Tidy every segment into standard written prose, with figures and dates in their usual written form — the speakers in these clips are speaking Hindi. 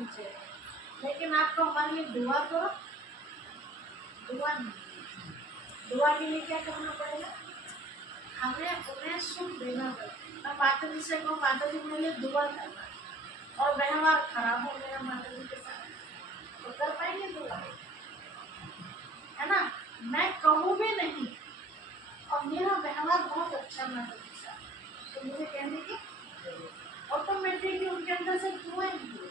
नीचे, लेकिन आपको हमारे लिए दुआ करो, दुआ नहीं, दुआ के लिए क्या करना पड़ेगा, हमें उन्हें सुख देना पड़ेगा। मैं माता जी से कहूँ माता जी मेरे लिए दुआ करना, और व्यवहार खराब हो गया माता जी के साथ, तो कर पाएंगे दुआ, है ना। मैं कहूँ भी नहीं और मेरा व्यवहार बहुत अच्छा माता जी के साथ, तो मुझे कहने की ऑटोमेटिकली उनके अंदर से दुआएं निकलेगी,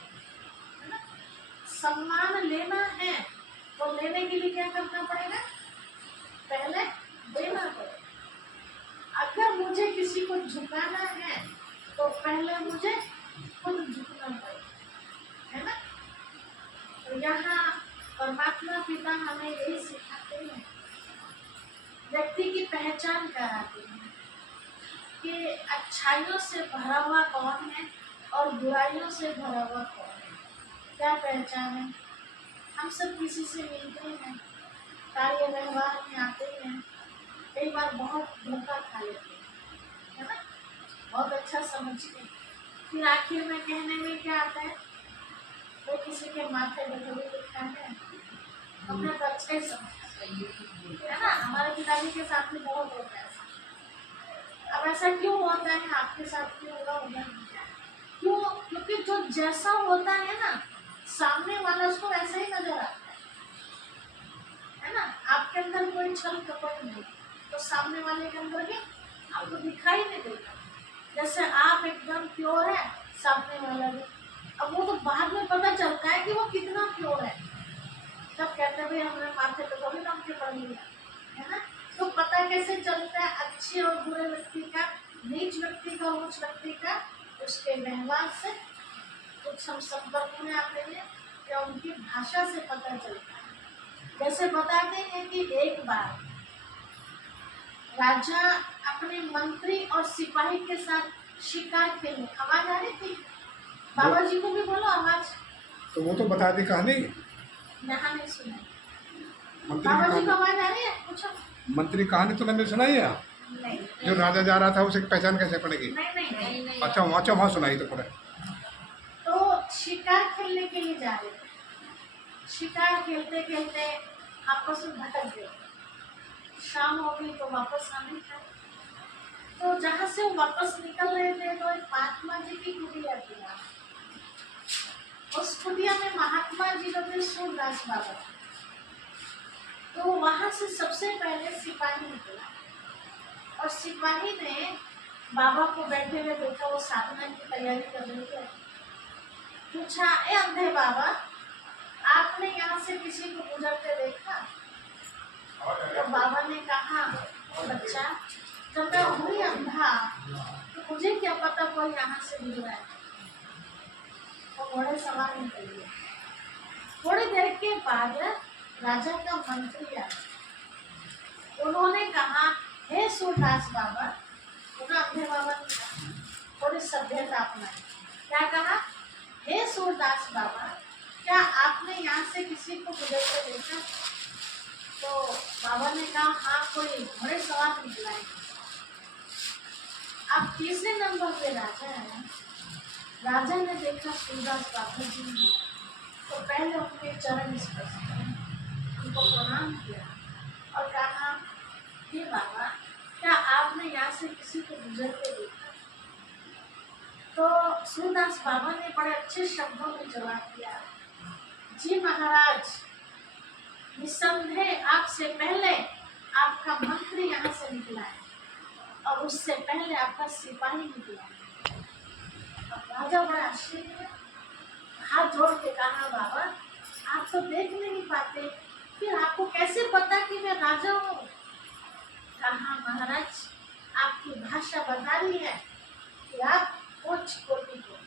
है ना। सम्मान लेना है तो लेने के लिए क्या करना पड़ेगा, पहले देना पड़ेगा। अगर मुझे किसी को झुकाना है तो पहले मुझे खुद झुकना पड़ेगा, है ना। तो यहाँ परमात्मा पिता हमें यही सिखाते हैं, व्यक्ति की पहचान कराते हैं कि अच्छाइयों से भरा हुआ कौन है और बुराइयों से भरा हुआ कौन है। क्या पहचान है, हम सब किसी से मिलते हैं, कार्य व्यवहार में आते हैं, कई बार बहुत धोखा खा लेते हैं, है ना, बहुत अच्छा समझते हैं, फिर आखिर में कहने में क्या आता है, तो किसी के माथे में थोड़ी लिखा है, हमने तो अच्छा ही समझा, है ना। हमारे पिताजी के साथ में बहुत होता है ऐसा। अब ऐसा क्यों होता है, आपके साथ क्यों होगा, क्यों, क्योंकि जो जैसा होता है ना सामने वाला उसको वैसा ही नजर आता है ना। आपके अंदर कोई छल कपट नहीं तो सामने वाले के अंदर भी आपको दिखाई नहीं देगा। जैसे आप एकदम प्योर है, सामने वाला भी, अब वो तो बाद में पता चलता है कि वो कितना प्योर है, तब कहते हैं भाई हमने माथे पे कभी नाम के पढ़ लिया, है ना। तो पता कैसे चलता है अच्छे और बुरे व्यक्ति का, नीच व्यक्ति का, उच्च व्यक्ति का, उसके व्यवहार से, कुछ हम संपर्क में आते हैं या उनकी भाषा से पता चलता है। जैसे बताते हैं कि एक बार राजा अपने मंत्री और सिपाही के साथ शिकार खेलने, आवाज आ रही थी, बाबा जी को भी बोलो आवाज, तो वो तो बता दी कहानी, यहाँ नहीं सुना, मंत्री बाबा जी को आवाज आ रही है, पूछो। मंत्री कहानी तो मैंने सुनाई है, नहीं, जो राजा जा रहा था उसे पहचान कैसे पड़ेगी? नहीं नहीं नहीं, नहीं। अच्छा वहाँ सुनाई तो पड़े। तो शिकार खेलने के लिए जा रहे थे, शिकार खेलते खेलते आपस में भटक गए, शाम हो गई तो वापस आने का, तो जहाँ से वो वापस निकल रहे थे तो एक महात्मा जी की कुटिया थी, उस कुटिया में महात्मा जी का थे सूरदास बाबा, तो वहां से सबसे पहले सिपाही निकला और सिपाही ने बाबा को बैठे हुए देखा, वो साधना की तैयारी कर रहे थे, पूछा, ए अंधे बाबा, आपने यहाँ से किसी को गुजरते देखा? तो बाबा ने कहा, बच्चा जब मैं हुई अंधा तो मुझे क्या पता कोई यहाँ से गुजरा है। तो घोड़े सवार निकल गए। थोड़ी देर के बाद राजा का मंत्री आया, उन्होंने कहा, हे सूरदास बाबा, उन्हें अंधे बाबा ने कहा, थोड़ी सभ्यता अपनाई, क्या कहा, हे सूरदास बाबा, क्या आपने यहाँ से किसी को गुजरते देखा? तो बाबा ने कहा, हाँ कोई घोड़े सवार निकला है। आप तीसरे नंबर पे राजा है। राजा ने देखा सूरदास बाबा जी ने, तो पहले उनके चरण स्पर्श किए, उनको प्रणाम किया और कहा, हे बाबा, क्या आपने यहाँ से किसी को गुजरते देखा? तो सूरदास बाबा ने बड़े अच्छे शब्दों में जवाब दिया, जी महाराज, निसंदेह आपसे पहले आपका मंत्री यहाँ से निकला है और उससे पहले आपका सिपाही निकला है। अब राजा बड़ा आश्चर्य है, हाथ जोड़ के कहा, बाबा आप तो देख नहीं पाते, फिर आपको कैसे पता कि मैं राजा हूँ? कहा, महाराज आपकी भाषा बता रही है कि आप उच्च कोटि को,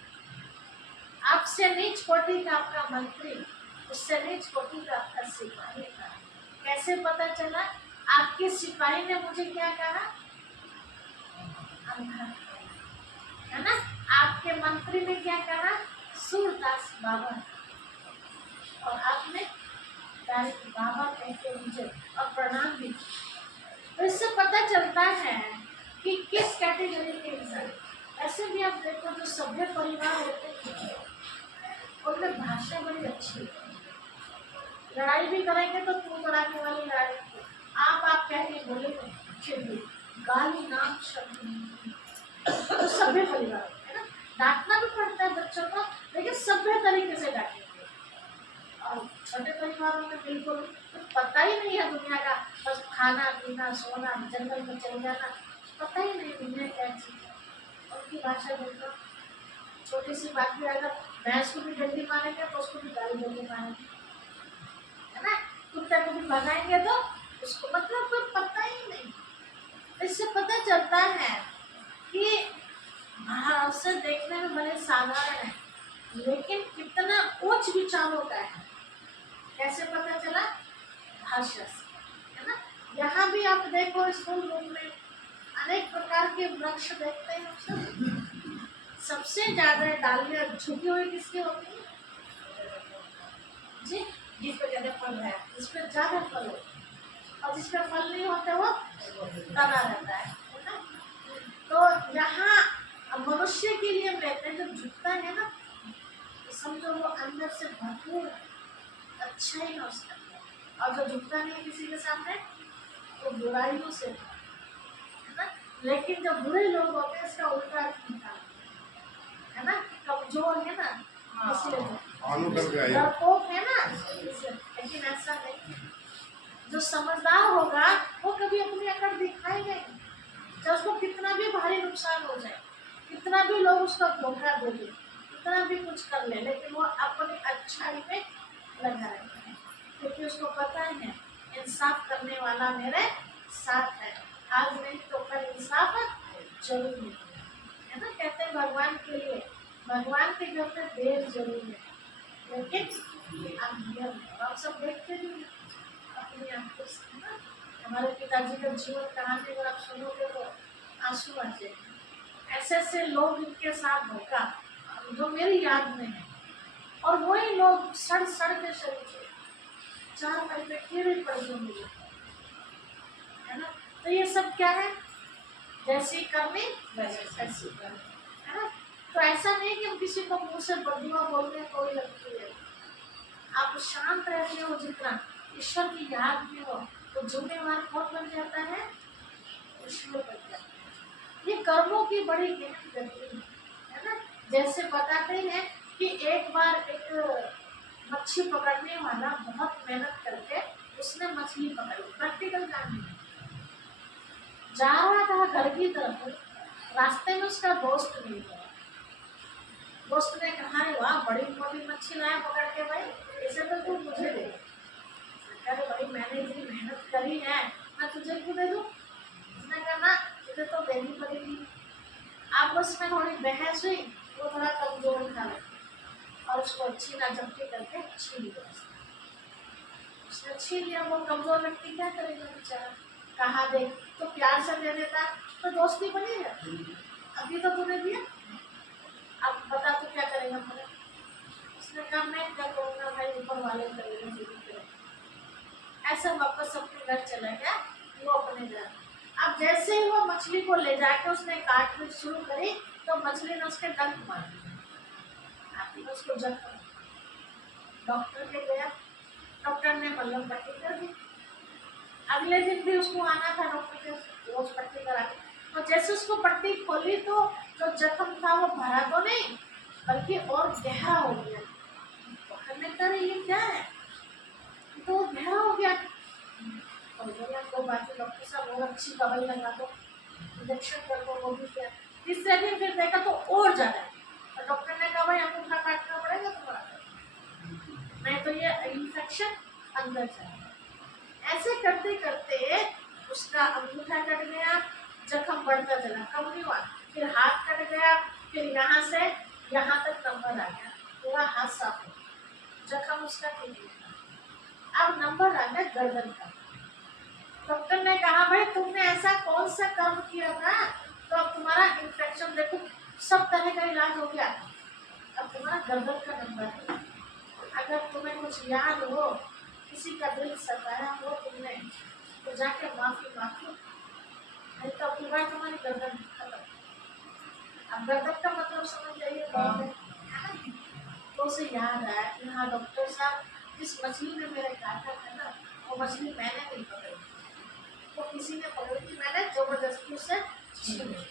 आपसे नीच कोटि का आपका मंत्री, उससे नीच कोटि का आपका सिपाही था। कैसे पता चला? आपके सिपाही ने मुझे क्या कहा, अंधा, है ना। आपके मंत्री ने क्या कहा, सूरदास बाबा, और आपने डायरेक्ट बाबा कहते मुझे और प्रणाम भी। तो इससे पता चलता है कि किस कैटेगरी के इंसान। ऐसे भी आप देखो जो सभ्य परिवार होते हैं उनमें भाषा लड़ाई भी करेंगे तो तू तड़ाके वाली लड़ाई नहीं। आप कह के बोले फिर भी गाली नाम शब्द नहीं। तो सभ्य परिवार है ना, डांटना भी पड़ता है बच्चों को, लेकिन सभ्य तरीके से डांटेंगे। और छोटे परिवारों में बिल्कुल कुछ पता ही नहीं है दुनिया का, बस खाना पीना सोना, जंगल में चले जाना, पता ही नहीं दुनिया क्या चीज है। उनकी भाषा देखो, छोटी सी बात भी अगर भैंस को भी डंडी मारेंगे तो उसको भी गाली देके मारेंगे, है ना। कुत्ते को भी भगाएंगे तो उसको, मतलब कोई पता ही नहीं। इससे पता चलता है कि बाहर से देखने में बड़े साधारण है, लेकिन कितना उच्च विचारों का है। कैसे पता चला? भाषा से, है ना। यहाँ भी आप देखो स्कूल रूम में अनेक प्रकार के वृक्ष देखते हैं सब। सबसे ज्यादा डालियां झुकी हुई किसकी होती है जी? जिसपे ज्यादा फल है, जिसपे ज्यादा फल हो, और जिसपे फल नहीं होते वो तना रहता है ना। तो यहाँ मनुष्य के लिए हम कहते हैं जब झुकता है ना, तो समझो वो अंदर से भरपूर अच्छा ही ना उसका, और जो झुकता नहीं किसी के सामने तो बुराइयों से, है ना। लेकिन जब बुरे लोग होते हैं इसका उल्टा अर्थ निकालते है ना, कि कमजोर है ना इसलिए डरपोक है ना इसलिए। लेकिन ऐसा नहीं, जो समझदार होगा वो कभी अपनी अकड़ दिखाएगा नहीं। चाहे उसको कितना भी भारी नुकसान हो जाए, कितना भी लोग उसका धोखा दे दे, कितना भी कुछ कर ले, लेकिन वो अपनी अच्छाई में लगा रहता है, क्योंकि उसको पता है इंसाफ करने वाला मेरे साथ है, आज नहीं तो कल इंसाफ जरूर मिलेगा, है ना। कहते हैं भगवान के लिए, भगवान के घर में देर जरूर है, लेकिन अनियम है। आप सब देखते भी हैं अपनी आंखों से ना, हमारे पिताजी का जीवन कहानी अगर आप सुनोगे तो आंसू आ जाएंगे। ऐसे ऐसे लोग इनके साथ धोखा जो मेरी याद में है, और वही लोग सड़ सड़ के शरीर 4 महीने कीड़े पड़ गए, है ना। तो ये सब क्या है? जैसी करनी वैसी करनी, है ना। तो ऐसा नहीं कि हम किसी को मुंह से बदुआ बोलते हैं कोई लगती है। आप शांत रहते हो जितना, ईश्वर की याद में हो, तो जिम्मेवार कौन बन जाता है? ईश्वर बन जाता है। ये कर्मों की बड़ी गहन गति है ना। जैसे बताते हैं कि एक बार एक मच्छी पकड़ने वाला बहुत मेहनत करके उसने मछली पकड़ी, प्रैक्टिकल काम है। जा रहा था घर की तरफ, रास्ते में उसका दोस्त मिल गया। दोस्त ने कहा अरे वाह बड़ी मोटी मच्छी लाया पकड़ के भाई, इसे तो तू मुझे दे। अरे भाई मैंने इतनी मेहनत करी है, मैं तुझे क्यों दे दूँ? उसने कहा ना तुझे तो देनी पड़ेगी। आपस में थोड़ी बहस हुई, वो थोड़ा कमजोर था और उसको अच्छी ना झपटी करके छीन लिया। उसने छीन लिया, वो कमजोर व्यक्ति क्या करेगा बेचारा? कहा देख तो प्यार से दे देता तो दोस्ती बनी है, अभी तो तूने दिया, अब बता तू क्या करेगा मुझे? उसने कहा मैं क्या करूँगा भाई, ऊपर वाले करेगा जो भी करेगा। ऐसा वापस अपने घर चला गया, वो अपने घर। अब जैसे ही वो मछली को ले जाके उसने काटनी शुरू करी तो मछली ने उसके डंक मार दिया, उसको जख्म। डॉक्टर के गया, डॉक्टर ने मलहम पट्टी कर दी। अगले दिन भी उसको आना था डॉक्टर के, रोज पट्टी करा के। तो जैसे उसको पट्टी खोली तो जो जख्म था वो भरा तो नहीं बल्कि और गहरा हो गया। डॉक्टर ने कहा ये क्या है? तो गहरा हो गया। तो बाकी डॉक्टर साहब और अच्छी दवाई लगा दो, इंजेक्शन कर दो, वो भी किया। तीसरे दिन फिर देखा तो और ज्यादा है। तो डॉक्टर ने कहा भाई अंगूठा काटना पड़ेगा तुम्हारा, नहीं तो ये इन्फेक्शन अंदर जाएगा। ऐसे करते करते उसका अंगूठा कट गया, जख्म बढ़ता चला, कम नहीं हुआ। फिर हाथ कट गया, फिर यहाँ से यहाँ तक नंबर आ गया, पूरा हाथ साफ हो गया, जख्म उसका ठीक है। अब नंबर आ गया गर्दन का। डॉक्टर ने कहा भाई तुमने ऐसा कौन सा काम किया था तो अब तुम्हारा इन्फेक्शन देखो सब तरह का इलाज हो गया, अब तुम्हारा गर्दन का नंबर है। अगर तुम्हें कुछ याद हो, किसी का दिल सताया हो तुमने, तो जाके माफी मांगो, नहीं तो अब तुम्हारी गर्दन खत्म। अब गर्दन का मतलब समझ जाइए, तो उसे याद आया कि हाँ डॉक्टर साहब जिस मछली ने मेरे काटा था ना, वो मछली मैंने नहीं पकड़ी, वो किसी ने पकड़ी थी, मैंने जबरदस्ती उससे छीन ली।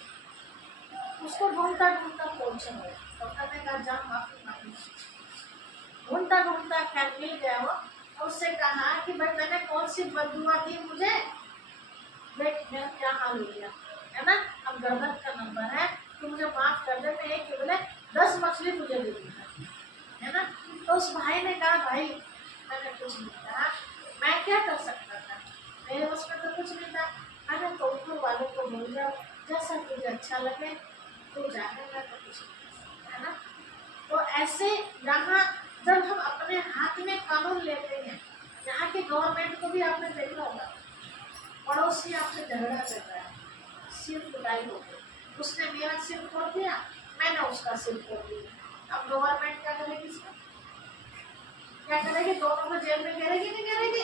उसको ढूंढता ढूंढता पहुंचे हुए, डॉक्टर ने कहा जा माफी मांगी। ढूंढता ढूंढता खैर मिल गया वो, और उससे कहा कि भाई मैंने कौन सी बददुआ दी मुझे, देख मेरा क्या हाल हो गया है ना, अब गर्दन का नंबर है, तो मुझे माफ कर दे, मैं एक के बदले 10 मछली तुझे दे दूंगा, है ना। तो उस भाई ने कहा भाई मैंने कुछ नहीं कहा, मैं क्या कर सकता था, मेरे उसमें तो कुछ नहीं था, मैंने तो ऊपर वालों को बोल जाओ जैसा तुझे अच्छा लगे तो जाने का तो कुछ नहीं, है ना। तो ऐसे यहाँ जब हम अपने हाथ में कानून लेते हैं, यहाँ की गवर्नमेंट को भी आपने देखा होगा, पड़ोसी आपसे झगड़ा कर रहा है, सिर फुटाई हो गई, उसने मेरा सिर फोड़ दिया, मैंने उसका सिर फोड़ दिया, अब गवर्नमेंट क्या करेगी इसमें, क्या करेगी, दोनों को जेल में गिरेगी नहीं गिरेगी,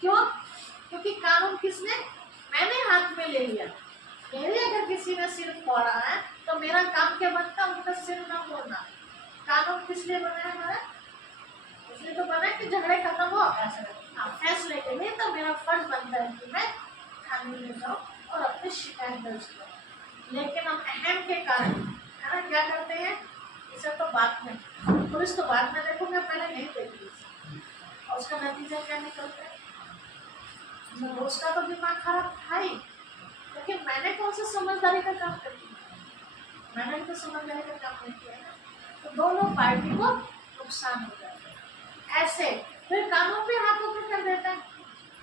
क्यों, क्योंकि कानून किसने, मैंने हाथ में ले लिया। मेरे अगर किसी ने सिर फोड़ा है तो मेरा काम क्या बनता, उनका सिर ना फोड़ना। कानून किस लिए बना है हमारा, इसलिए तो बना है कि झगड़े खत्म हो, फैसले के लिए, तो मेरा फर्ज बनता है कि मैं थाने में जाऊँ और अपनी शिकायत दर्ज करूँ। लेकिन हम अहम के कारण, है ना, क्या करते हैं, इसे तो बाद में, पुलिस तो बाद में देखूंगा, पहले नहीं देखी, और उसका नतीजा क्या निकलता है, उसका तो दिमाग खराब था ही, लेकिन मैंने कौन सा समझदारी का काम कर दिया, मैंने तो समझदारी का काम नहीं किया ना, तो दोनों पार्टी को नुकसान हो जाता है। ऐसे फिर कानून भी हाथों में कर देता है,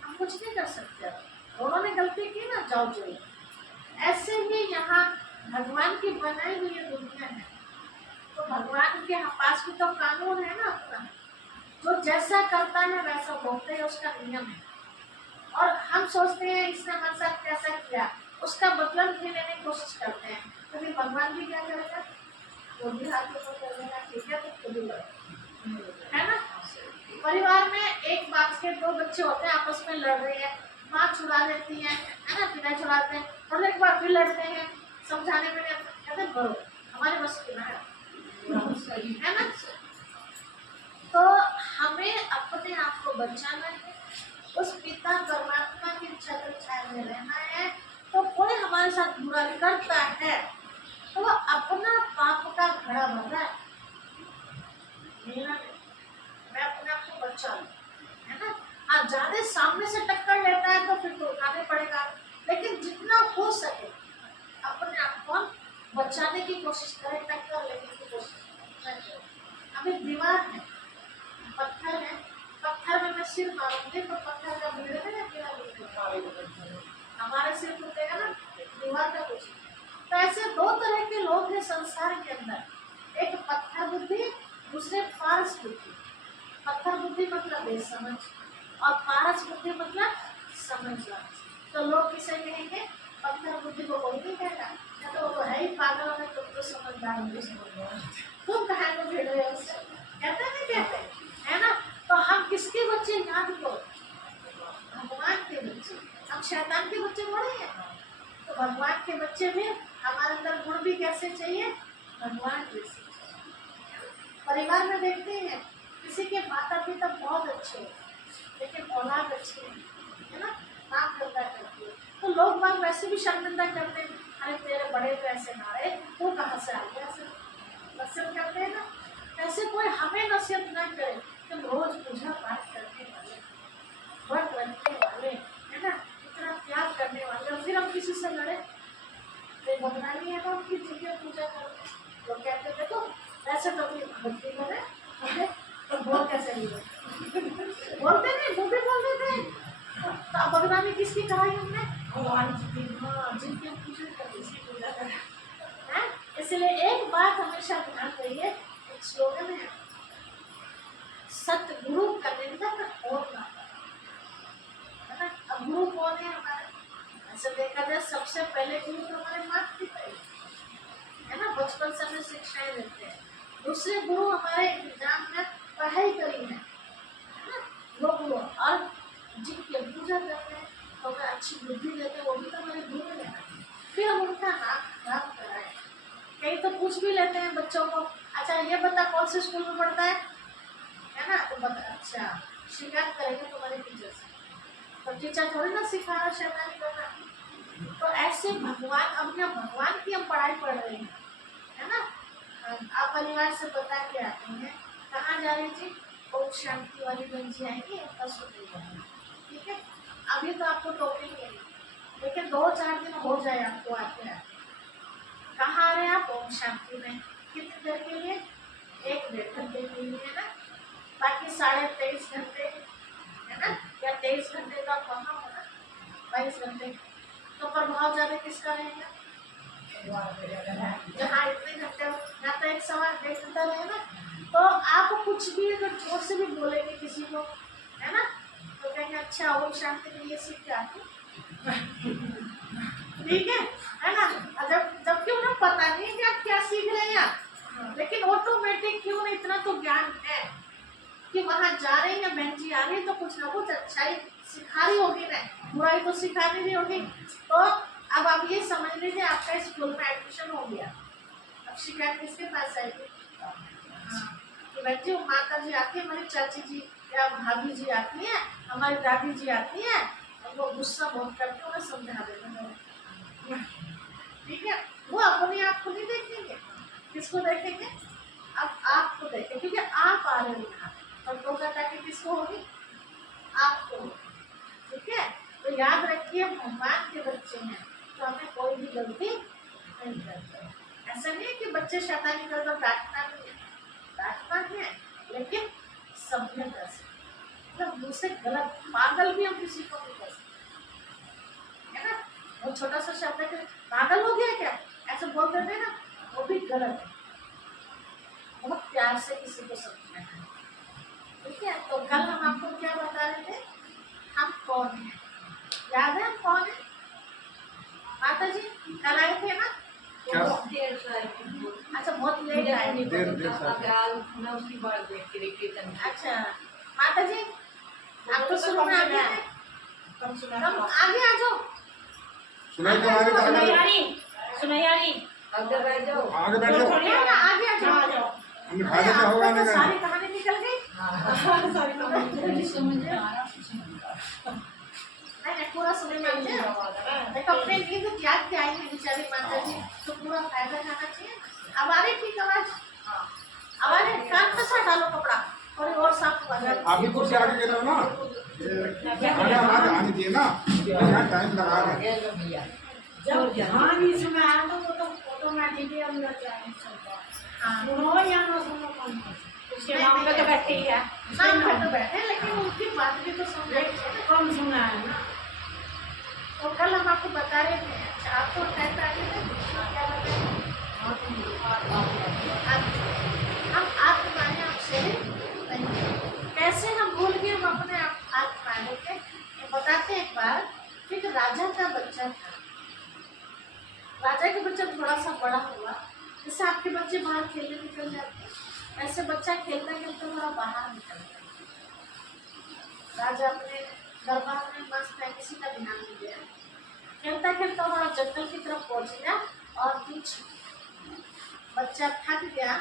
हम कुछ नहीं कर सकते, दोनों ने गलती की ना, जाओ जेल। ऐसे ही यहाँ भगवान की बनाई हुई ये दुनिया है, तो भगवान के पास भी तो कानून है ना अपना, जो जैसा करता है वैसा भोगते हैं, उसका नियम है। और हम सोचते हैं इसने हमारे साथ कैसा किया, उसका मतलब भी लेने की कोशिश करते हैं, तो फिर भगवान भी क्या करेगा, वो भी हाथों को कर देगा, ठीक है, तो खुद ही है ना। परिवार में एक बाप के 2 बच्चे होते हैं, आपस में लड़ रहे हैं, माँ छुड़ा देती है ना, पिता छुड़ाते हैं, और एक बार फिर लड़ते हैं, समझाने में कहते हैं बड़ो हमारे बस की ना है ना। तो हमें अपने आप को बचाना है, उस पिता परमात्मा की छत्र छाया में रहना है। तो कोई हमारे साथ बुरा करता है तो वो अपना पाप का घड़ा भर रहा है, मेरा नहीं, मैं अपने आप को बचा लूं, है ना। हाँ, ज्यादा सामने से टक्कर लेता है तो फिर तो उठाने पड़ेगा, लेकिन जितना हो सके अपने आप को बचाने की कोशिश करें, टक्कर लेने की कोशिश करें। अभी दीवार है, पत्थर है, पत्थर में मैं सिर मारूंगी तो पत्थर का भिड़ेगा या मेरा हमारे सिर टूटेगा ना, दीवार का कुछ। तो ऐसे 2 तरह के लोग हैं संसार के अंदर, एक पत्थर बुद्धि, दूसरे पारस बुद्धि। पत्थर बुद्धि मतलब बेसमझ, और पारस बुद्धि मतलब समझदार। तो लोग किसे कहेंगे, पत्थर बुद्धि को कोई नहीं कहता, या तो वो है ही पागल, और तुम तो समझदार हो, तुम कहाँ को भिड़ रहे हो उससे, कहते नहीं कहते, है ना। तो हम किसके बच्चे याद करो, भगवान के बच्चे, हम शैतान के बच्चे थोड़े हैं। तो भगवान के बच्चे भी, हमारे अंदर गुण भी कैसे चाहिए, भगवान जैसे। परिवार में देखते हैं किसी के माता पिता बहुत अच्छे हैं लेकिन औलाद अच्छी नहीं, है ना, काम करता करती है, तो लोग बाग वैसे भी शर्मिंदा करते हैं, अरे तेरे बड़े तो ऐसे मारे, तो कहाँ से आ गया, ऐसे नसीहत करते हैं ना। ऐसे कोई हमें नसीहत ना करे, तुम रोज पूजा पाठ करने वाले, व्रत रखने वाले, है ना, इतना त्याग करने वाले, और फिर हम किसी से लड़े, बदनामी है ना उनकी, चीजें पूजा करते, लोग कहते देखो वैसे तो अपनी भक्ति करे, तो बोल कैसे नहीं बोलते नहीं, वो भी बोल देते हैं, तो अब बदनामी किसकी कराई हमने, भगवान जी की, हाँ जिनकी हम पूजा करते इसकी पूजा करें, है। इसलिए एक बात हमेशा ध्यान रहिए, एक स्लोगन है, सतगुरु का निंदक और ना, है ना। अब गुरु कौन है हमारे, ऐसे देखा जाए सबसे पहले गुरु तो हमारे माता पिता ही है ना, बचपन से हमें शिक्षाएं देते हैं। दूसरे गुरु हमारे एग्जाम में पढ़ाई करी है ना, वो गुरु, और जिनकी पूजा करते हैं तो हमें अच्छी बुद्धि देते हैं, वो भी तो हमारे गुरु है। फिर हम उनका नाम कराए, कहीं तो पूछ भी लेते हैं बच्चों को, अच्छा ये बता कौन से स्कूल में पढ़ता है ना, तो बता अच्छा शिकायत करेंगे तुम्हारे टीचर से। तो टीचर थोड़ी ना सिखा रहा शैतानी करना। तो ऐसे भगवान, अब क्या भगवान की हम पढ़ाई पढ़ रहे हैं, है ना। आप परिवार से बता के आते हैं, कहाँ जा रही थी, ओम शांति वाली बहन जी आएंगी, उनका सुनेगा, ठीक है। अभी तो आपको टोकेंगे नहीं, लेकिन 2-4 दिन हो जाए आपको आते आते। कहाँ आ रहे हैं आप, ओम शांति में, कितनी देर के लिए, 1-1.5 घंटे के लिए, है ना। बाकी 23.5 घंटे, है ना, या 23 घंटे का कहाँ होना, 22 घंटे। तो प्रभाव ज्यादा किसका रहेगा, जहाँ इतने घंटे या तो 1 सवा 1 घंटा रहेगा। तो आप कुछ भी अगर जोर से भी बोलेंगे किसी को, है ना, तो कहेंगे अच्छा ओम शांति में ये सीख के आती, ठीक है ना। जबकि उन्हें पता नहीं है कि आप क्या सीख रहे हैं आप, लेकिन ऑटोमेटिक क्यों नहीं, इतना तो ज्ञान है कि वहां जा रहे हैं, बहन जी आ रही है तो कुछ ना कुछ अच्छाई सिखा रही होगी ना, बुराई तो सिखा नहीं रही होगी। तो अब आप ये समझ लीजिए आपका स्कूल में एडमिशन हो गया, अब शिकायत किसके पास आएगी, कि बहन जी माता जी आती है, हमारी चाची जी या भाभी जी आती है, हमारी दादी जी आती है, वो गुस्सा बहुत करके उन्हें समझा देते, ठीक है। वो अपने आप को नहीं देखेंगे, किसको देखेंगे, अब आपको देखें, क्योंकि आप आ रहे हो यहाँ, और दो ताकि किसको होगी, आपको, ठीक है। तो याद रखिए भगवान के बच्चे हैं तो हमें कोई भी गलती नहीं करते। ऐसा नहीं है कि बच्चे शैतानी कर दो, डांटना नहीं है, डांटना है लेकिन सभ्यता से, मतलब मुँह से गलत, पागल भी हम किसी को नहीं कर सकते, है ना। वो छोटा सा शब्द है कि पागल हो गया क्या, ऐसा बोल देते ना, वो भी गलत है। बहुत प्यार से किसी को समझना है, ठीक है। तो कल हम आपको क्या बता रहे थे, हम कौन हैं, याद है हम कौन है, माता जी कल आए थे ना, क्या? अच्छा बहुत लेट आए थे, अच्छा माता जी आप तो शुरू में आ गए थे, हम आगे आ जाओ, सुनाई तो आगे तो सुनैयारी आगे बैठ जाओ, आगे आ जाओ, हमने खा लिया होगा तो नहीं सारी कहानी निकल गई, नहीं पूरा सुने मानते हैं, देखो अपने नींद त्याग के आई है बेचारी माता जी, तो पूरा फायदा खाना चाहिए। अब आ रही ठीक आवाज, अब आ रही, कान में से डालो कपड़ा और साफ हुआ जाए, आप भी कुर्सी आगे गिर रहे हो ना, आगे आवाज आनी चाहिए ना, यहाँ टाइम लगा रहे हैं। जब ध्यान इसमें आया तो वो तो ऑटोमेटिकली अंदर जाने चलता है, सुनो या ना सुनो कौन उसके नाम पे तो बैठे ही है, नाम पे तो बैठे लेकिन उनकी बात भी तो सुन रहे थे, कौन सुना है ना। तो कल हम आपको बता रहे थे, अच्छा आप तो टाइम पे आगे थे, क्या बताए, हम आत्मा है आपसे नहीं, कैसे हम भूल गए, हम अपने आत्मा है, ये बताते एक बार, एक राजा का बच्चा था, राजा के बच्चा थोड़ा सा बड़ा हुआ, जैसे आपके बच्चे बाहर खेलने निकल जाते हैं, ऐसे बच्चा खेलता खेलता थोड़ा बाहर निकल गया, राजा अपने दरबार में मस्त है, किसी का ध्यान नहीं दिया, खेलता खेलता वहाँ जंगल की तरफ पहुंच गया, और कुछ बच्चा थक गया,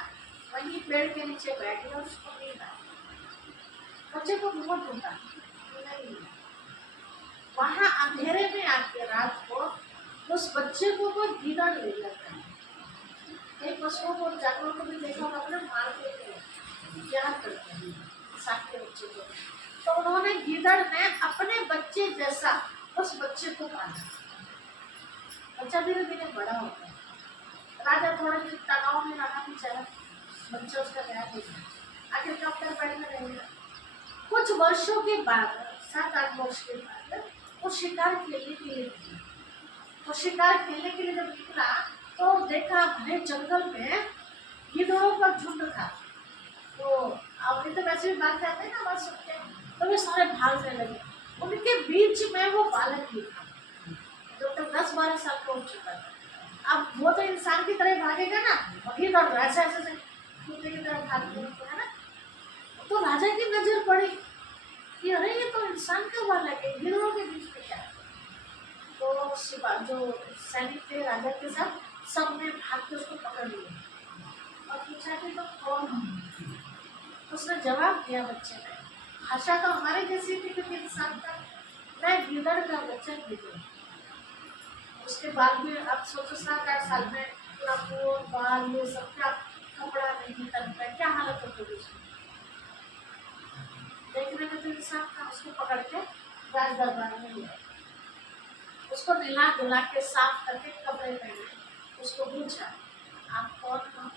वहीं पेड़ के नीचे बैठ गया, उसको नींद आ गई, बच्चे को बहुत होता नहीं, वहाँ अंधेरे में आके रात को उस बच्चे को कोई गीदड़ ले जाता है, एक पशुओं को जानवरों को भी देखा और अपने मार देते हैं, क्या करते हैं साथ के बच्चे को, तो उन्होंने गीदड़ ने अपने बच्चे जैसा उस बच्चे को पाला, बच्चा धीरे धीरे बड़ा होता है, राजा थोड़े दिन तनाव में रहा बेचारा, बच्चा उसका गया नहीं, आखिर कब तक पेड़ में रहेगा। कुछ वर्षों के बाद, 7-8 वर्ष के बाद वो शिकार खेलने के लिए निकला, तो शिकार खेलने के लिए जब निकला तो देखा घने जंगल में गिद्धों का झुंड था, तो अब तो वैसे भी भाग जाते हैं ना आवाज सुनते हैं, तो वे सारे भागने लगे, उनके बीच में वो बालक भी था जो तो 10-12 साल का हो चुका था। अब वो तो इंसान की तरह भागेगा ना, गिद्ध और ऐसे ऐसे कुत्ते की तरह भागते है ना, तो राजा की नजर पड़ी कि अरे ये तो इंसान का बालक है, गिद्धों के बीच में क्या है, तो शिवा जो सैनिक थे राजा के साथ, सबने भाग के उसको पकड़ लिया और पूछा कि तो कौन हो, उसने जवाब दिया बच्चे ने भाषा तो हमारे जैसी थी, क्योंकि इंसान का, मैं गिदड़ का बच्चा गिदड़, उसके बाद भी अब सोचो 7-8 साल में पूरा कोट बाल ये सब क्या कपड़ा नहीं तनता, क्या हालत होती है उसकी। देखने में तो इंसान था, उसको पकड़ के राज दरबार में लिया, उसको नहला धुला के साफ करके कपड़े पहने, उसको पूछा आप कौन हो?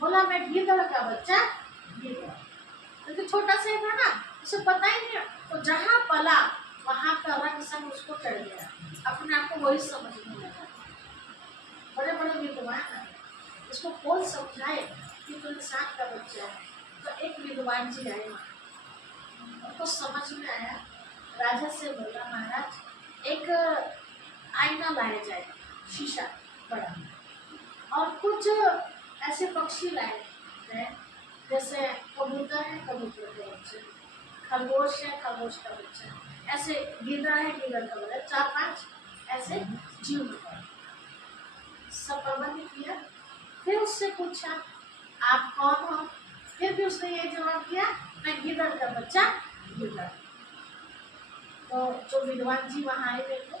बोला मैं गिदड़ का बच्चा गिदड़, क्योंकि छोटा सा ही था ना, उसे पता ही नहीं। तो जहाँ पला वहाँ का रंग संग उसको चढ़ गया, अपने आप को वही समझने लगा। बड़े बड़े विद्वान है, इसको कौन समझाए कि तो इंसान का बच्चा है। तो एक विद्वान जी आए वहाँ, उनको समझ में आया, राजा से बोला महाराज एक आईना लाया जाए, शीशा बड़ा, और कुछ ऐसे पक्षी लाए हैं, जैसे कबूतर है कबूतर का बच्चा, खरगोश है खरगोश का बच्चा, ऐसे गिदड़ है गिदड़ का बच्चा, 4-5 ऐसे जीव बताए। सब प्रबंध किया, फिर उससे पूछा आप कौन हो? फिर भी उसने ये जवाब दिया मैं गिदड़ का बच्चा गिदड़। तो जो विद्वान जी वहाँ आए हुए थे,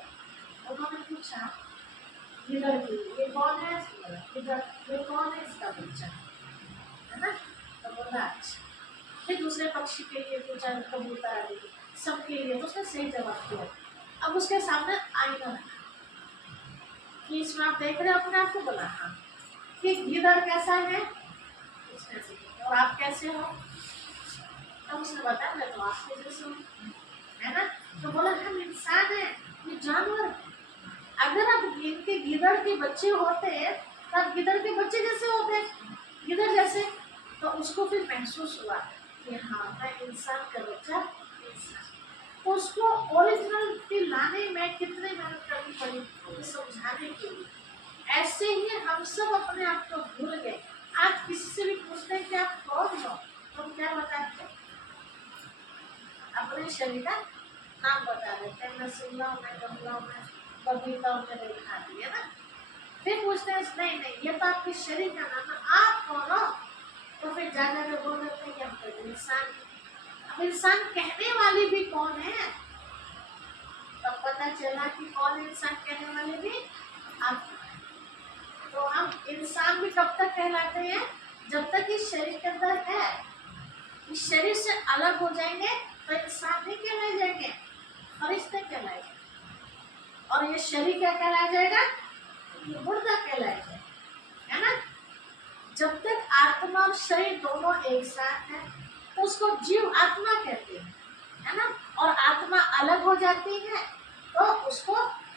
उन्होंने पूछा गिदड़ की ये कौन है? गिदड़ ये कौन है? इसका बच्चा है ना। तो बोला अच्छा। फिर दूसरे पक्षी के लिए पूछा, कबूतर आदि सबके लिए, तो उसने सही जवाब दिया। अब उसके सामने आईना रखा कि इसमें आप देख रहे हो अपने आप को? बोला हाँ। कि गिदड़ कैसा है? उसने ऐसे किया, और आप कैसे हो? तब उसने बताया मैं तो आपके जैसे हूँ, है ना। तो बोला हम इंसान है, ये जानवर है। अगर आप इनके गिदड़ के बच्चे होते तब गिदड़ के बच्चे जैसे होते, गिदड़ जैसे, तो उसको फिर महसूस हुआ कि हाँ मैं इंसान का बच्चा इंसान। तो उसको ओरिजिनलिटी लाने में कितनी मेहनत करनी पड़ी समझाने के लिए। ऐसे ही हम सब अपने आप को भूल गए। आज किसी से भी पूछते हैं कि आप कौन हो, तो हम क्या बताते हैं? अपने शरीर का नाम बता देते हैं, मैं शिमला हूँ, मैं गमला हूँ, मैं बबीता हूँ, मैं रेखा दी, है ना। फिर पूछते हैं नहीं नहीं ये तो आपके शरीर का नाम है, आप कौन हो? तो फिर जाकर के बोल देते हैं कि हम तो इंसान। अब इंसान कहने वाली भी कौन है? तब पता चला कि कौन इंसान कहने वाले भी आप। तो हम इंसान भी कब तक कहलाते हैं? जब तक इस शरीर के अंदर है। इस शरीर से अलग हो जाएंगे तो इंसान नहीं कहलाए जाएंगे, फरिश्ते कहलाए जाएंगे। और ये शरीर क्या कहलाया जाएगा? मुर्दा कहलाया जाएगा, है ना। जब तक आत्मा और शरीर दोनों एक साथ है तो उसको जीव आत्मा कहते हैं, है ना। और आत्मा अलग हो जाती है तो उसको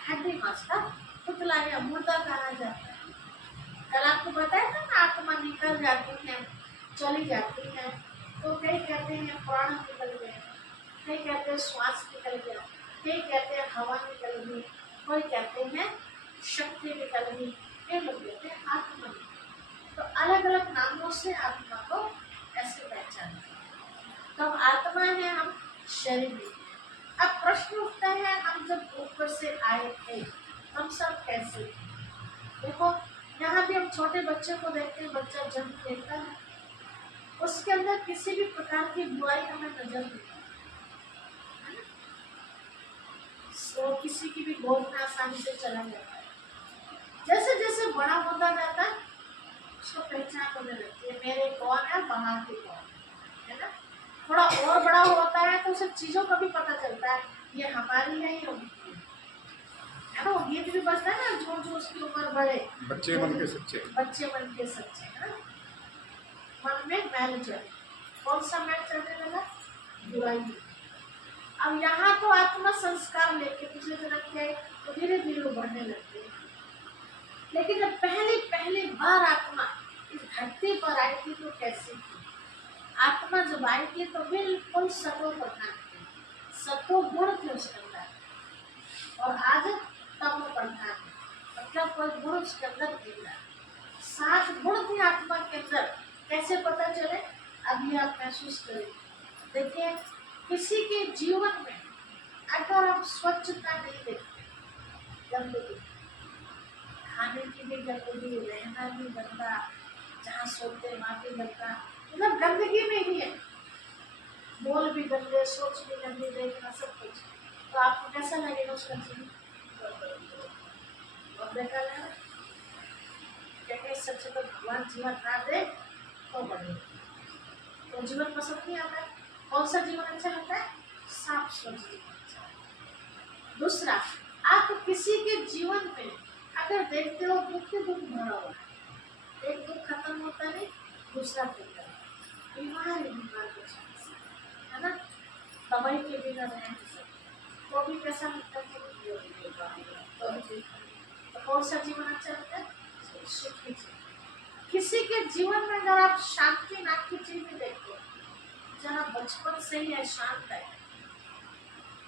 हड्डी मांस का पुतला या मुर्दा कहा जाता है। कल आपको बताया था ना, आत्मा निकल जाती है, चली जाती है, तो कई कहते हैं प्राण निकल गए, कई कहते हैं श्वास निकल गया, कई कहते हैं हवा निकल गई, कोई कहते हैं शक्ति निकल गई, कई लोग कहते हैं आत्मा निकल। तो अलग अलग नामों से आत्मा को ऐसे पहचानते हैं। तो आत्मा है, हम शरीर में। अब प्रश्न उठता है हम जब ऊपर से आए थे हम सब कैसे थे? देखो यहाँ भी हम छोटे बच्चे को देखते हैं, बच्चा जन्म लेता है, उसके अंदर किसी भी प्रकार की बुराई हमें नजर नहीं आती, तो किसी की भी गोद में आसानी से चला जाता है। जैसे जैसे बड़ा होता जाता है उसको पहचान होने लगती है, मेरे कौन है, बाहर के कौन है ना। थोड़ा और बड़ा होता है तो उसे चीजों का भी पता चलता है, ये हमारी है ये उनकी है ना। वो गीत भी बजता है ना, जो जो उसकी उम्र बढ़े बच्चे बन के सच्चे, बच्चे बन के सच्चे, है ना। मन में मैल चढ़े, कौन सा मैल चढ़ने लगा? बुराई। अब यहाँ तो आत्मा संस्कार लेके दूसरे जन्म के तो धीरे धीरे बढ़ने लगते हैं। लेकिन जब पहली बार आत्मा इस धरती पर आई थी तो कैसी थी? आत्मा जब आई थी तो बिल्कुल सतो प्रधान थी, सतो गुण थे उसके अंदर, और आज तमो प्रधान, मतलब कोई गुण उसके अंदर नहीं रहा। 7 गुण थे आत्मा के अंदर। कैसे पता चले? अभी आप महसूस करें। देखिए किसी के जीवन में अगर आप स्वच्छता नहीं देखते, गंदगी, खाने की भी गंदगी, रहना भी गंदा, जहाँ सोते वहाँ भी गंदा, मतलब गंदगी में ही है। बोल भी गंदे, सोच भी गंदी, देखना सब कुछ, तो आपको कैसा लगेगा उसका जीवन? और बेकार है ना? कहते हैं सबसे तो भगवान जीवन ना दे तो बढ़े। तो जीवन पसंद नहीं आता है। कौन सा जीवन अच्छा लगता है? साफ स्वच्छ जीवन अच्छा है। दूसरा, आप किसी के जीवन में अगर देखते हो दुख के दुख भरा हुआ है, एक दुख खत्म होता नहीं, दूसरा दुख है, बीमार कुछ है ना, दवाई के बिना रह नहीं सकते, तो भी कैसा लगता है? तो कौन सा जीवन अच्छा लगता है? सुखी जीवन। किसी के जीवन में अगर आप शांति नाम की चीज भी देखते हो, जरा बचपन से ही है शांत है,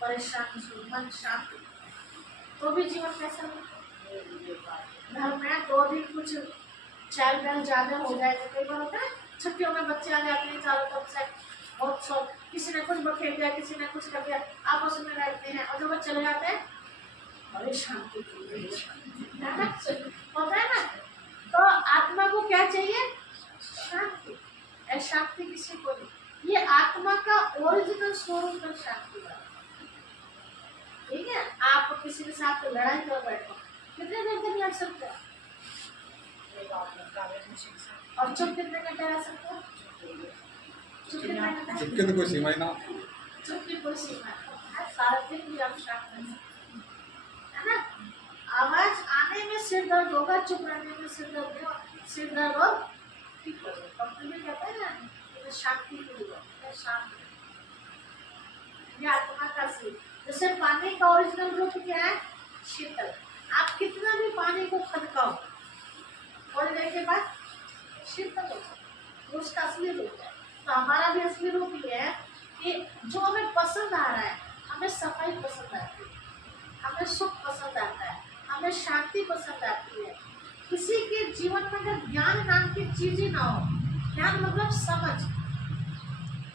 परेशान मन शांत, तो भी जीवन कैसा लगता है? घर में 2 दिन कुछ चाइल्ड बेल ज्यादा हो जाए तो कई बार होता है छुट्टियों में बच्चे आ जाते हैं चारों तरफ से, बहुत शौक, किसी ने कुछ बखेर दिया, किसी ने कुछ कर दिया, आपस में रहते हैं, और जब वो चले जाते हैं बड़े शांति होता है ना। तो आत्मा को क्या चाहिए? शांति। शांति किसी को नहीं, ये आत्मा का ओरिजिनल स्वरूप है शांति का। ठीक है, आप किसी के साथ लड़ाई कर बैठो, कितने देर तक लड़ सकते हो? और चुप कितने घंटे रह सकते हो? चुप कितने घंटे? चुप के तो कोई सीमा ही ना। चुप की कोई सीमा नहीं, सारा दिन भी आप शांत रह सकते है ना। आवाज आने में सिर दर्द होगा, चुप रहने में सिर दर्द नहीं होगा, सिर दर्द और ठीक हो जाएगा। डॉक्टर भी कहता है ना शांति के लिए, शांत ये आत्मा का सीख। जैसे पानी का ओरिजिनल रूप क्या है? शीतल। आप कितना भी पानी को खदकाओ, थोड़ी देर के बाद शीतल हो जाए, उसका असली रूप है। तो हमारा भी असली रूप ये है कि जो हमें पसंद आ रहा है, हमें सफाई पसंद आती है, हमें सुख पसंद आता है, हमें शांति पसंद आती है। किसी के जीवन में अगर ज्ञान नाम की चीज ही ना हो, ज्ञान मतलब समझ,